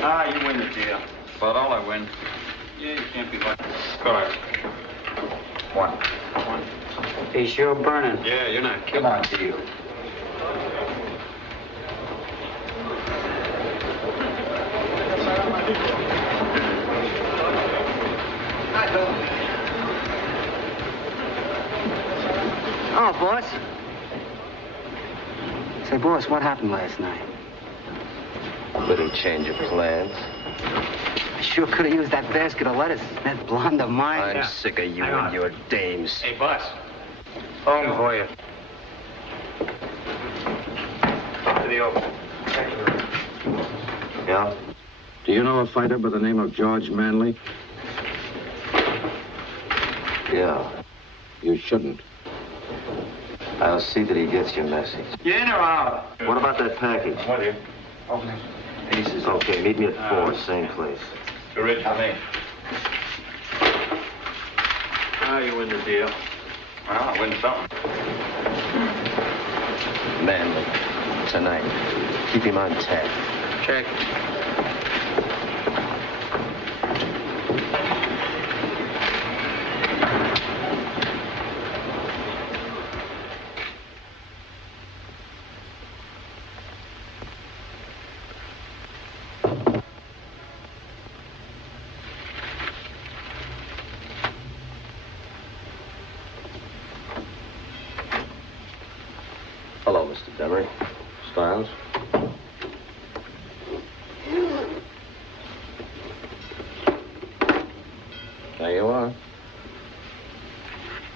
Ah, you win the deal. About all I win. Yeah, you can't be like. Correct. One. He's sure burning. Yeah, you're not Come on, deal. Oh, boss. Say, boss, what happened last night? Little change of plans. I sure could have used that basket of lettuce. That blonde of mine. I'm sick of you and your dames. Hey, boss. Phone for you. To the office. Yeah? Do you know a fighter by the name of George Manley? Yeah. You shouldn't. I'll see that he gets your message. You in or out? What about that package? What here? Open it. Pieces. Okay, meet me at 4, same place. Too rich for me. How you win the deal? Well, I win something. Manley, tonight. Keep him on tap. Check. Hello, Mr. Demery. Stiles? There you are.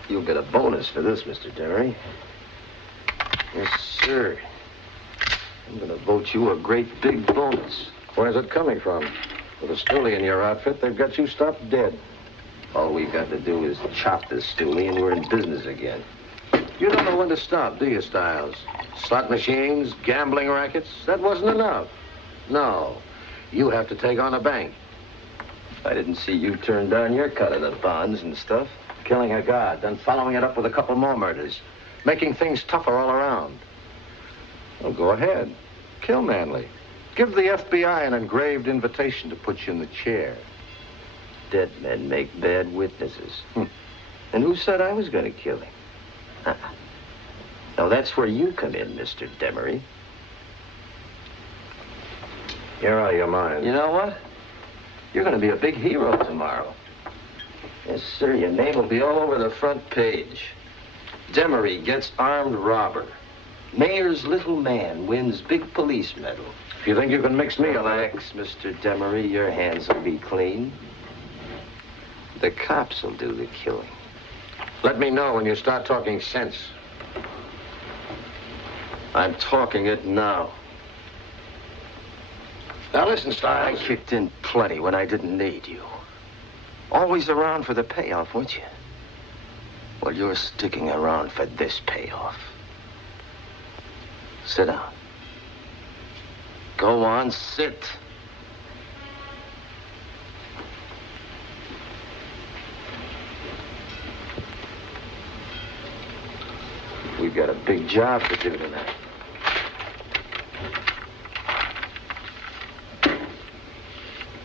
You'll get a bonus for this, Mr. Demery. Yes, sir. I'm gonna vote you a great big bonus. Where's it coming from? With a stoolie in your outfit, they've got you stopped dead. All we've got to do is chop this stoolie and we're in business again. You don't know when to stop, do you, Stiles? Slot machines, gambling rackets, that wasn't enough. No, you have to take on a bank. I didn't see you turn down your cut of the bonds and stuff. Killing a guard, then following it up with a couple more murders. Making things tougher all around. Well, go ahead. Kill Manley. Give the FBI an engraved invitation to put you in the chair. Dead men make bad witnesses. And who said I was going to kill him? Now, that's where you come in, Mr. Demery. You're out of your mind. You know what? You're going to be a big hero tomorrow. Yes, sir. Your name will be all over the front page. Demery gets armed robber. Mayor's little man wins big police medal. If you think you can mix me, relax, Mr. Demery. Your hands will be clean. The cops will do the killing. Let me know when you start talking sense. I'm talking it now. Now listen, Stiles. I kicked in plenty when I didn't need you. Always around for the payoff, weren't you? Well, you're sticking around for this payoff. Sit down. Go on, sit. We've got a big job to do tonight.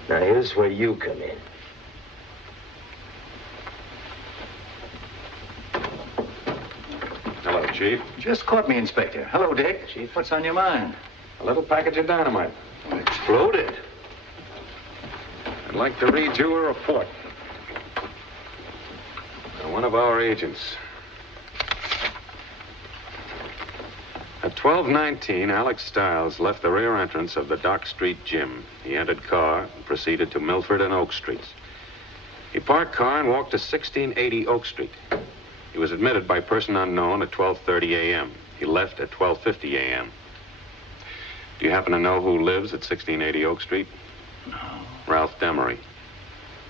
Now, here's where you come in. Hello, Chief. Just caught me, Inspector. Hello, Dick. Chief, what's on your mind? A little package of dynamite. Exploded. I'd like to read you a report. One of our agents. At 12:19, Alex Stiles left the rear entrance of the Dock Street gym. He entered car and proceeded to Milford and Oak Streets. He parked car and walked to 1680 Oak Street. He was admitted by person unknown at 12:30 a.m. He left at 12:50 a.m. Do you happen to know who lives at 1680 Oak Street? No. Ralph Demery.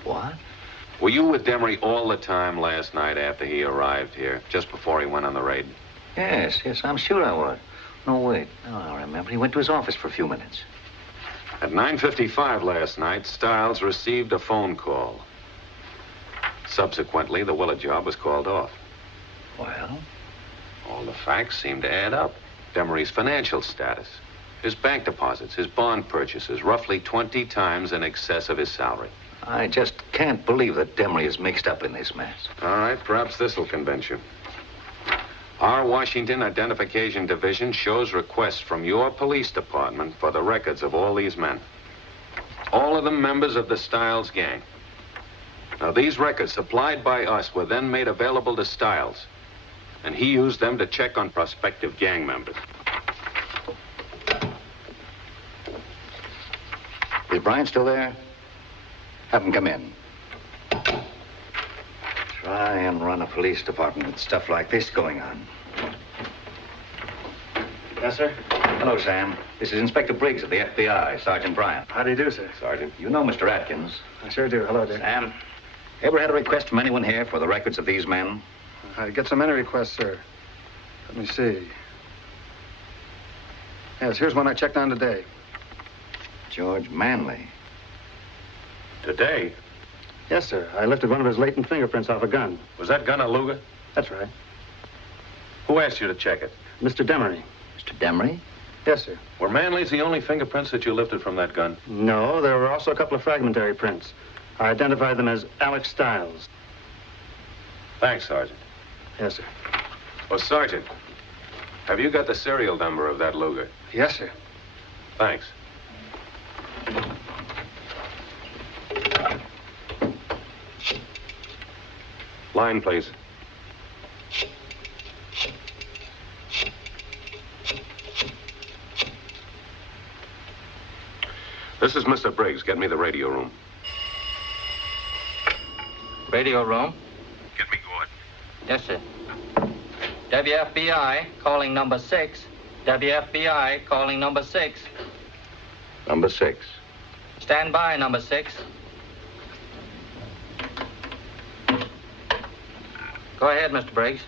What? Were you with Demery all the time last night after he arrived here, just before he went on the raid? Yes, I'm sure I was. No, wait. No, I remember. He went to his office for a few minutes. At 9:55 last night, Stiles received a phone call. Subsequently, the Willard job was called off. Well? All the facts seem to add up. Demery's financial status, his bank deposits, his bond purchases, roughly 20 times in excess of his salary. I just can't believe that Demery is mixed up in this mess. All right, perhaps this will convince you. Our Washington Identification Division shows requests from your police department for the records of all these men. All of them members of the Stiles gang. Now, these records supplied by us were then made available to Stiles, and he used them to check on prospective gang members. Is Brian still there? Have him come in. Try and run a police department with stuff like this going on. Yes, sir? Hello, Sam. This is Inspector Briggs of the FBI, Sergeant Bryan. How do you do, sir? Sergeant, you know Mr. Atkins. I sure do. Hello, Dick. Sam, ever had a request from anyone here for the records of these men? I get so many requests, sir. Let me see. Yes, here's one I checked on today. George Manley. Today? Yes, sir. I lifted one of his latent fingerprints off a gun. Was that gun a Luger? That's right. Who asked you to check it? Mr. Demery. Mr. Demery? Yes, sir. Were Manley's the only fingerprints that you lifted from that gun? No, there were also a couple of fragmentary prints. I identified them as Alex Stiles. Thanks, Sergeant. Yes, sir. Well, Sergeant, have you got the serial number of that Luger? Yes, sir. Thanks. Line, please. This is Mr. Briggs. Get me the radio room. Radio room? Get me Gordon. Yes, sir. WFBI calling number 6. WFBI calling number 6. Number 6. Stand by, number 6. Go ahead, Mr. Briggs.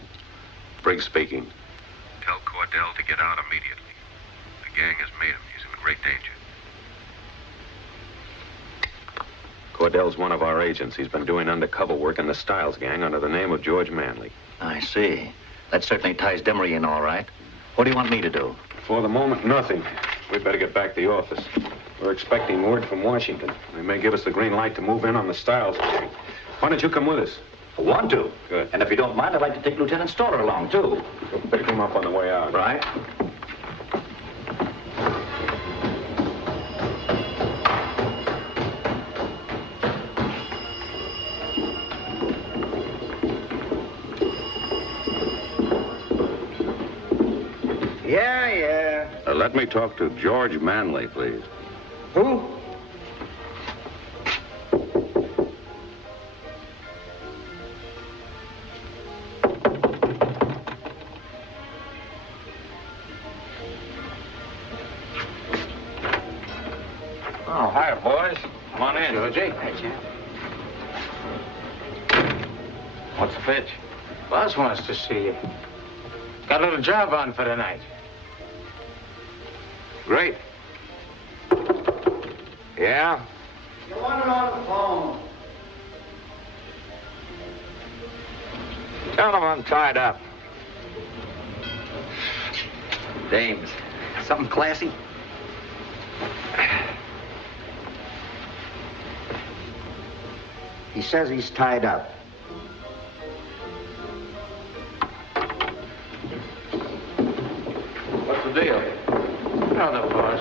Briggs speaking. Tell Cordell to get out immediately. The gang has made him. He's in great danger. Cordell's one of our agents. He's been doing undercover work in the Stiles gang under the name of George Manley. I see. That certainly ties Demery in all right. What do you want me to do? For the moment, nothing. We'd better get back to the office. We're expecting word from Washington. They may give us the green light to move in on the Stiles gang. Why don't you come with us? I want to. Good. And if you don't mind, I'd like to take Lieutenant Stoller along, too. We'll pick him up on the way out. Right. Yeah. Let me talk to George Manley, please. Who? Oh, hi, boys. Come on in. Georgie. Hey, Jim. What's the pitch? Boss wants to see you. Got a little job on for tonight. Great. Yeah? You want him on the phone. Tell him I'm tied up. Dames. Something classy? He says he's tied up. What's the deal? No, boss.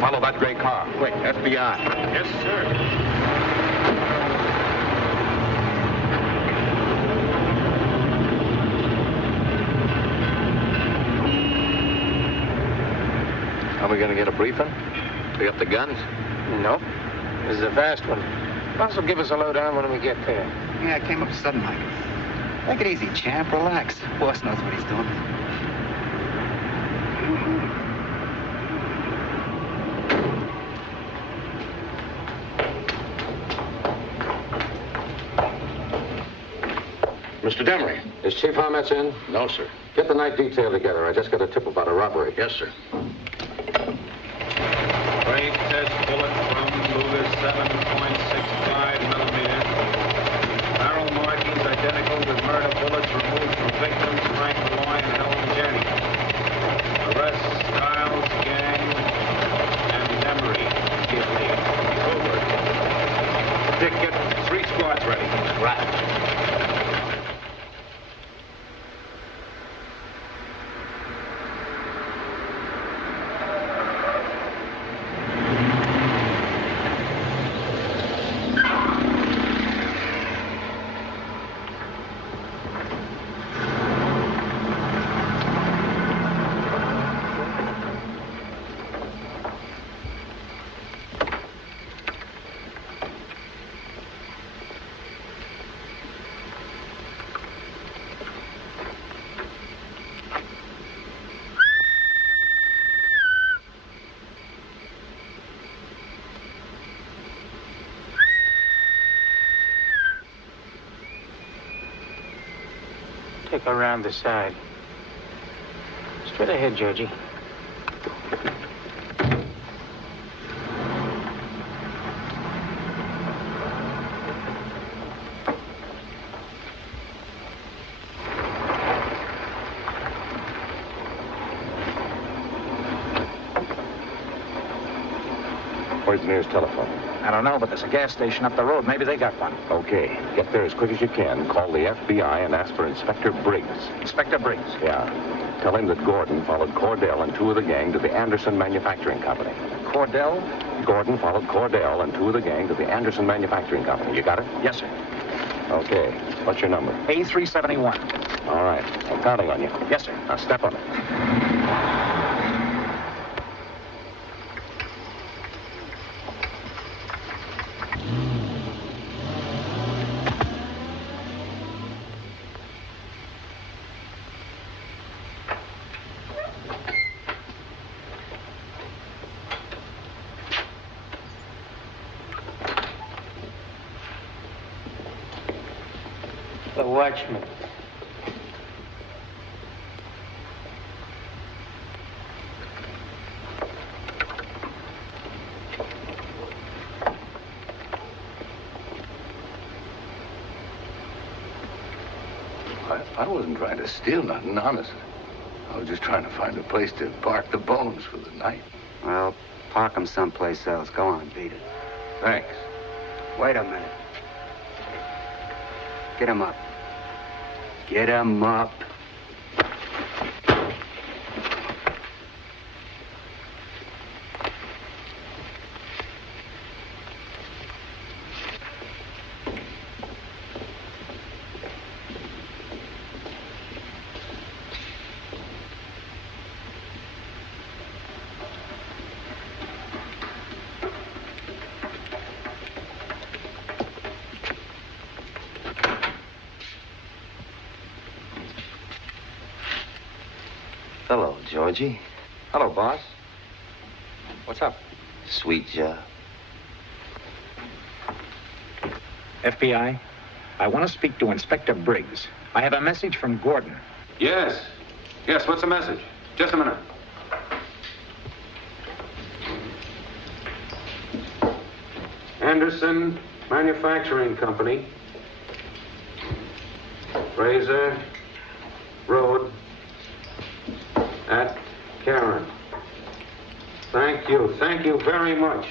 Follow that gray car. Quick, FBI. Yes, sir. Are we going to get a briefing? We got the guns? Nope. This is a fast one. Boss will give us a lowdown when we get there. Yeah, it came up sudden like. Take it easy, champ. Relax. Boss knows what he's doing. Mr. Demery. Is Chief Harmetz in? No, sir. Get the night detail together. I just got a tip about a robbery. Yes, sir. Brake test bullet from Luger 7.65 millimeter. Barrel markings identical with murder bullets removed from victims Frank Malloy and Helen Jennings. Arrest Styles, Gang, and Demery. Guilty. Over. Dick, get 3 squads ready. Right. Take her around the side. Straight ahead, Georgie. Where's the nearest telephone? I don't know, but there's a gas station up the road. Maybe they got one. Okay. Get there as quick as you can. Call the FBI and ask for Inspector Briggs. Inspector Briggs? Yeah. Tell him that Gordon followed Cordell and 2 of the gang to the Anderson Manufacturing Company. Cordell? Gordon followed Cordell and 2 of the gang to the Anderson Manufacturing Company. You got it? Yes, sir. Okay. What's your number? A371. All right. I'm counting on you. Yes, sir. Now step on it. The watchman. I wasn't trying to steal nothing, honestly. I was just trying to find a place to park the bones for the night. Well, park them someplace else. Go on, beat it. Thanks. Wait a minute. Get him up. Get him up. Hello, Georgie. Hello, boss. What's up? Sweet job. FBI, I want to speak to Inspector Briggs. I have a message from Gordon. Yes. Yes, what's the message? Just a minute. Anderson Manufacturing Company. Fraser Road at Karen. Thank you. Thank you very much.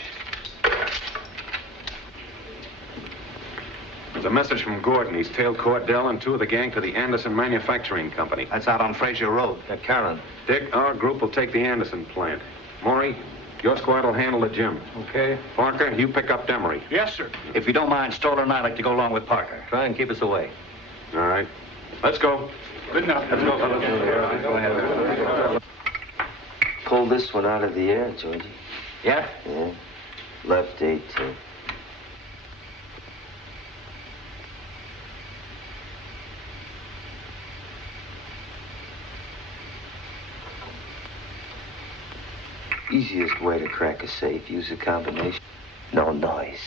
It's a message from Gordon. He's tailed Cordell and 2 of the gang to the Anderson Manufacturing Company. That's out on Fraser Road. At Karen. Dick, our group will take the Anderson plant. Maury, your squad will handle the gym. Okay. Parker, you pick up Demery. Yes, sir. If you don't mind, Stoller and I like to go along with Parker. Try and keep us away. All right. Let's go. Good enough. Let's go, fellas. Go ahead. Pull this one out of the air, Georgie. Yeah? Yeah. Left 18. Easiest way to crack a safe, use a combination. No noise.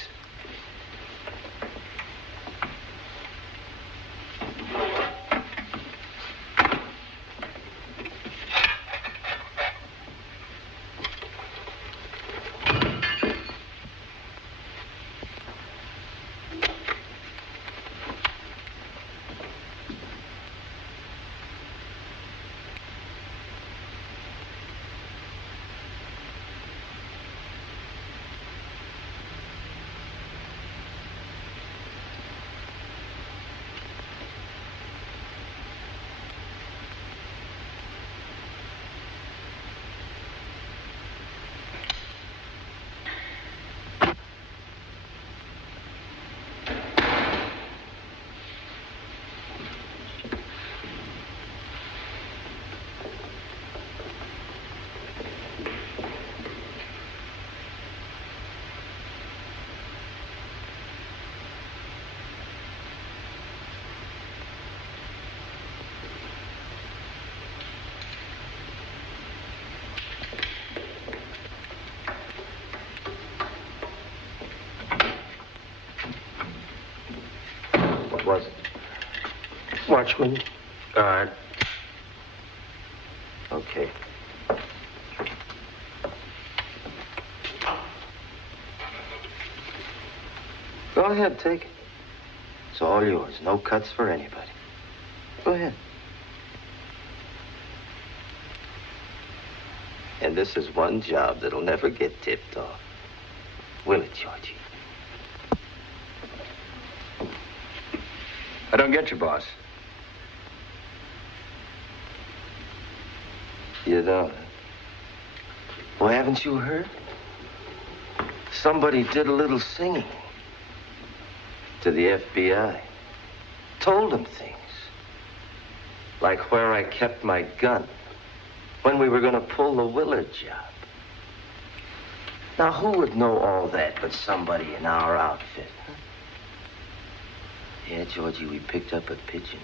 was it? Watchman. Guard. Okay. Go ahead, take it. It's all yours. No cuts for anybody. Go ahead. And this is one job that'll never get tipped off. Will it, Georgie? I don't get you, boss. You don't? Well, haven't you heard? Somebody did a little singing to the FBI. Told them things. Like where I kept my gun when we were going to pull the Willard job. Now, who would know all that but somebody in our outfit? Huh? Yeah, Georgie, we picked up a pigeon.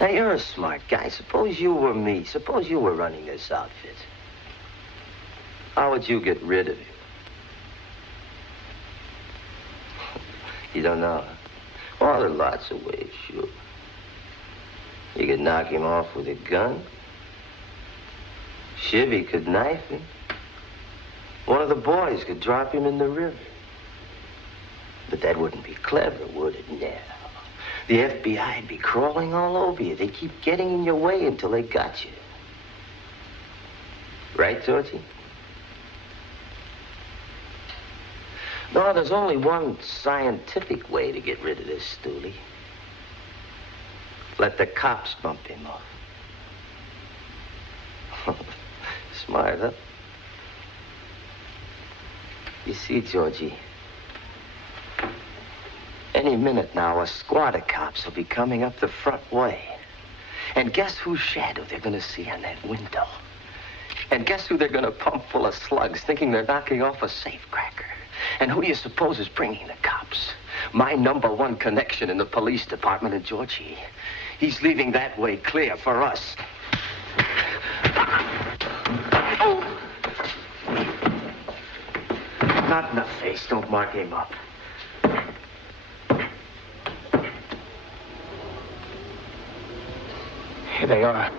Now, you're a smart guy. Suppose you were me. Suppose you were running this outfit. How would you get rid of him? You don't know, huh? Well, there are lots of ways, sure. You could knock him off with a gun. Chivy could knife him. One of the boys could drop him in the river. But that wouldn't be clever, would it? No. The FBI'd be crawling all over you. They'd keep getting in your way until they got you. Right, Georgie? No, there's only one scientific way to get rid of this stoolie. Let the cops bump him off. Smart, huh? You see, Georgie, any minute now, a squad of cops will be coming up the front way. And guess whose shadow they're going to see on that window? And guess who they're going to pump full of slugs, thinking they're knocking off a safecracker? And who do you suppose is bringing the cops? My #1 connection in the police department in Georgie. He's leaving that way clear for us. Oh! Not in the face. Don't mark him up. Here they are.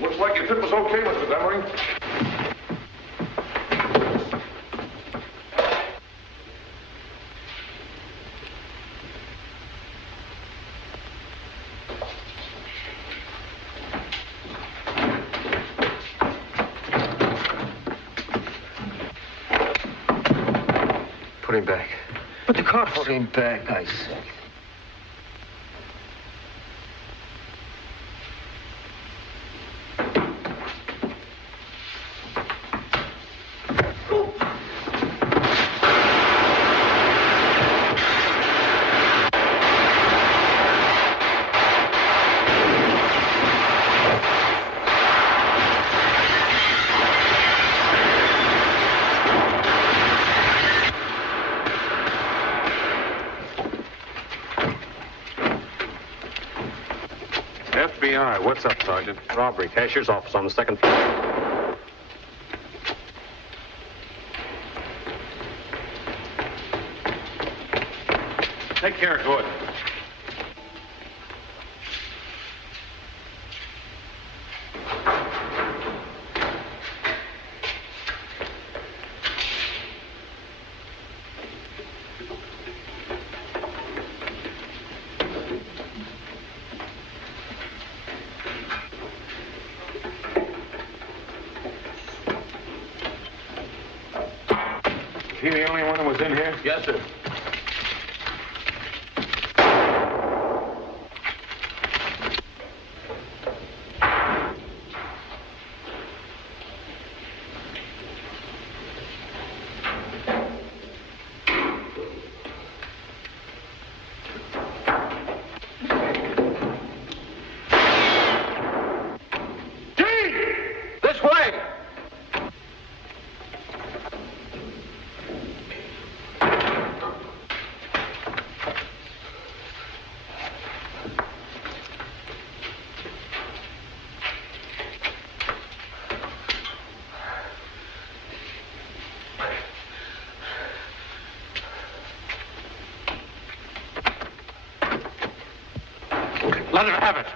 Looks like your trip was okay, Mr. Demering. Put him back. But the cops... Put him back, I said. FBI, what's up, Sergeant? Robbery, cashier's office on the 2nd floor. Take care, Good. Is he the only one who was in here? Yes, sir. This way! Let him have it.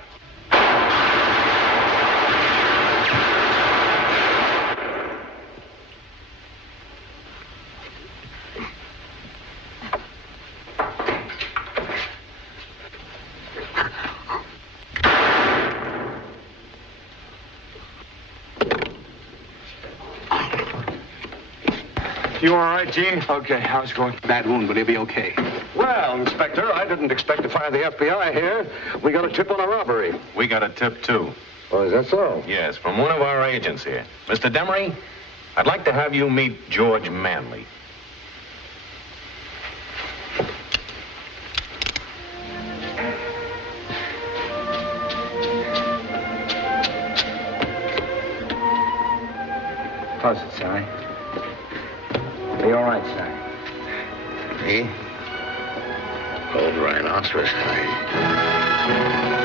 You all right, Gene? Okay, how's it going? Bad wound, but he'll be okay. Well, Inspector, I didn't expect to find the FBI here. We got a tip on a robbery. We got a tip, too. Oh, is that so? Yes, from one of our agents here. Mr. Demery, I'd like to have you meet George Manley. Close it, Sally. Are you all right, Sally? Me? Old rhinoceros hide.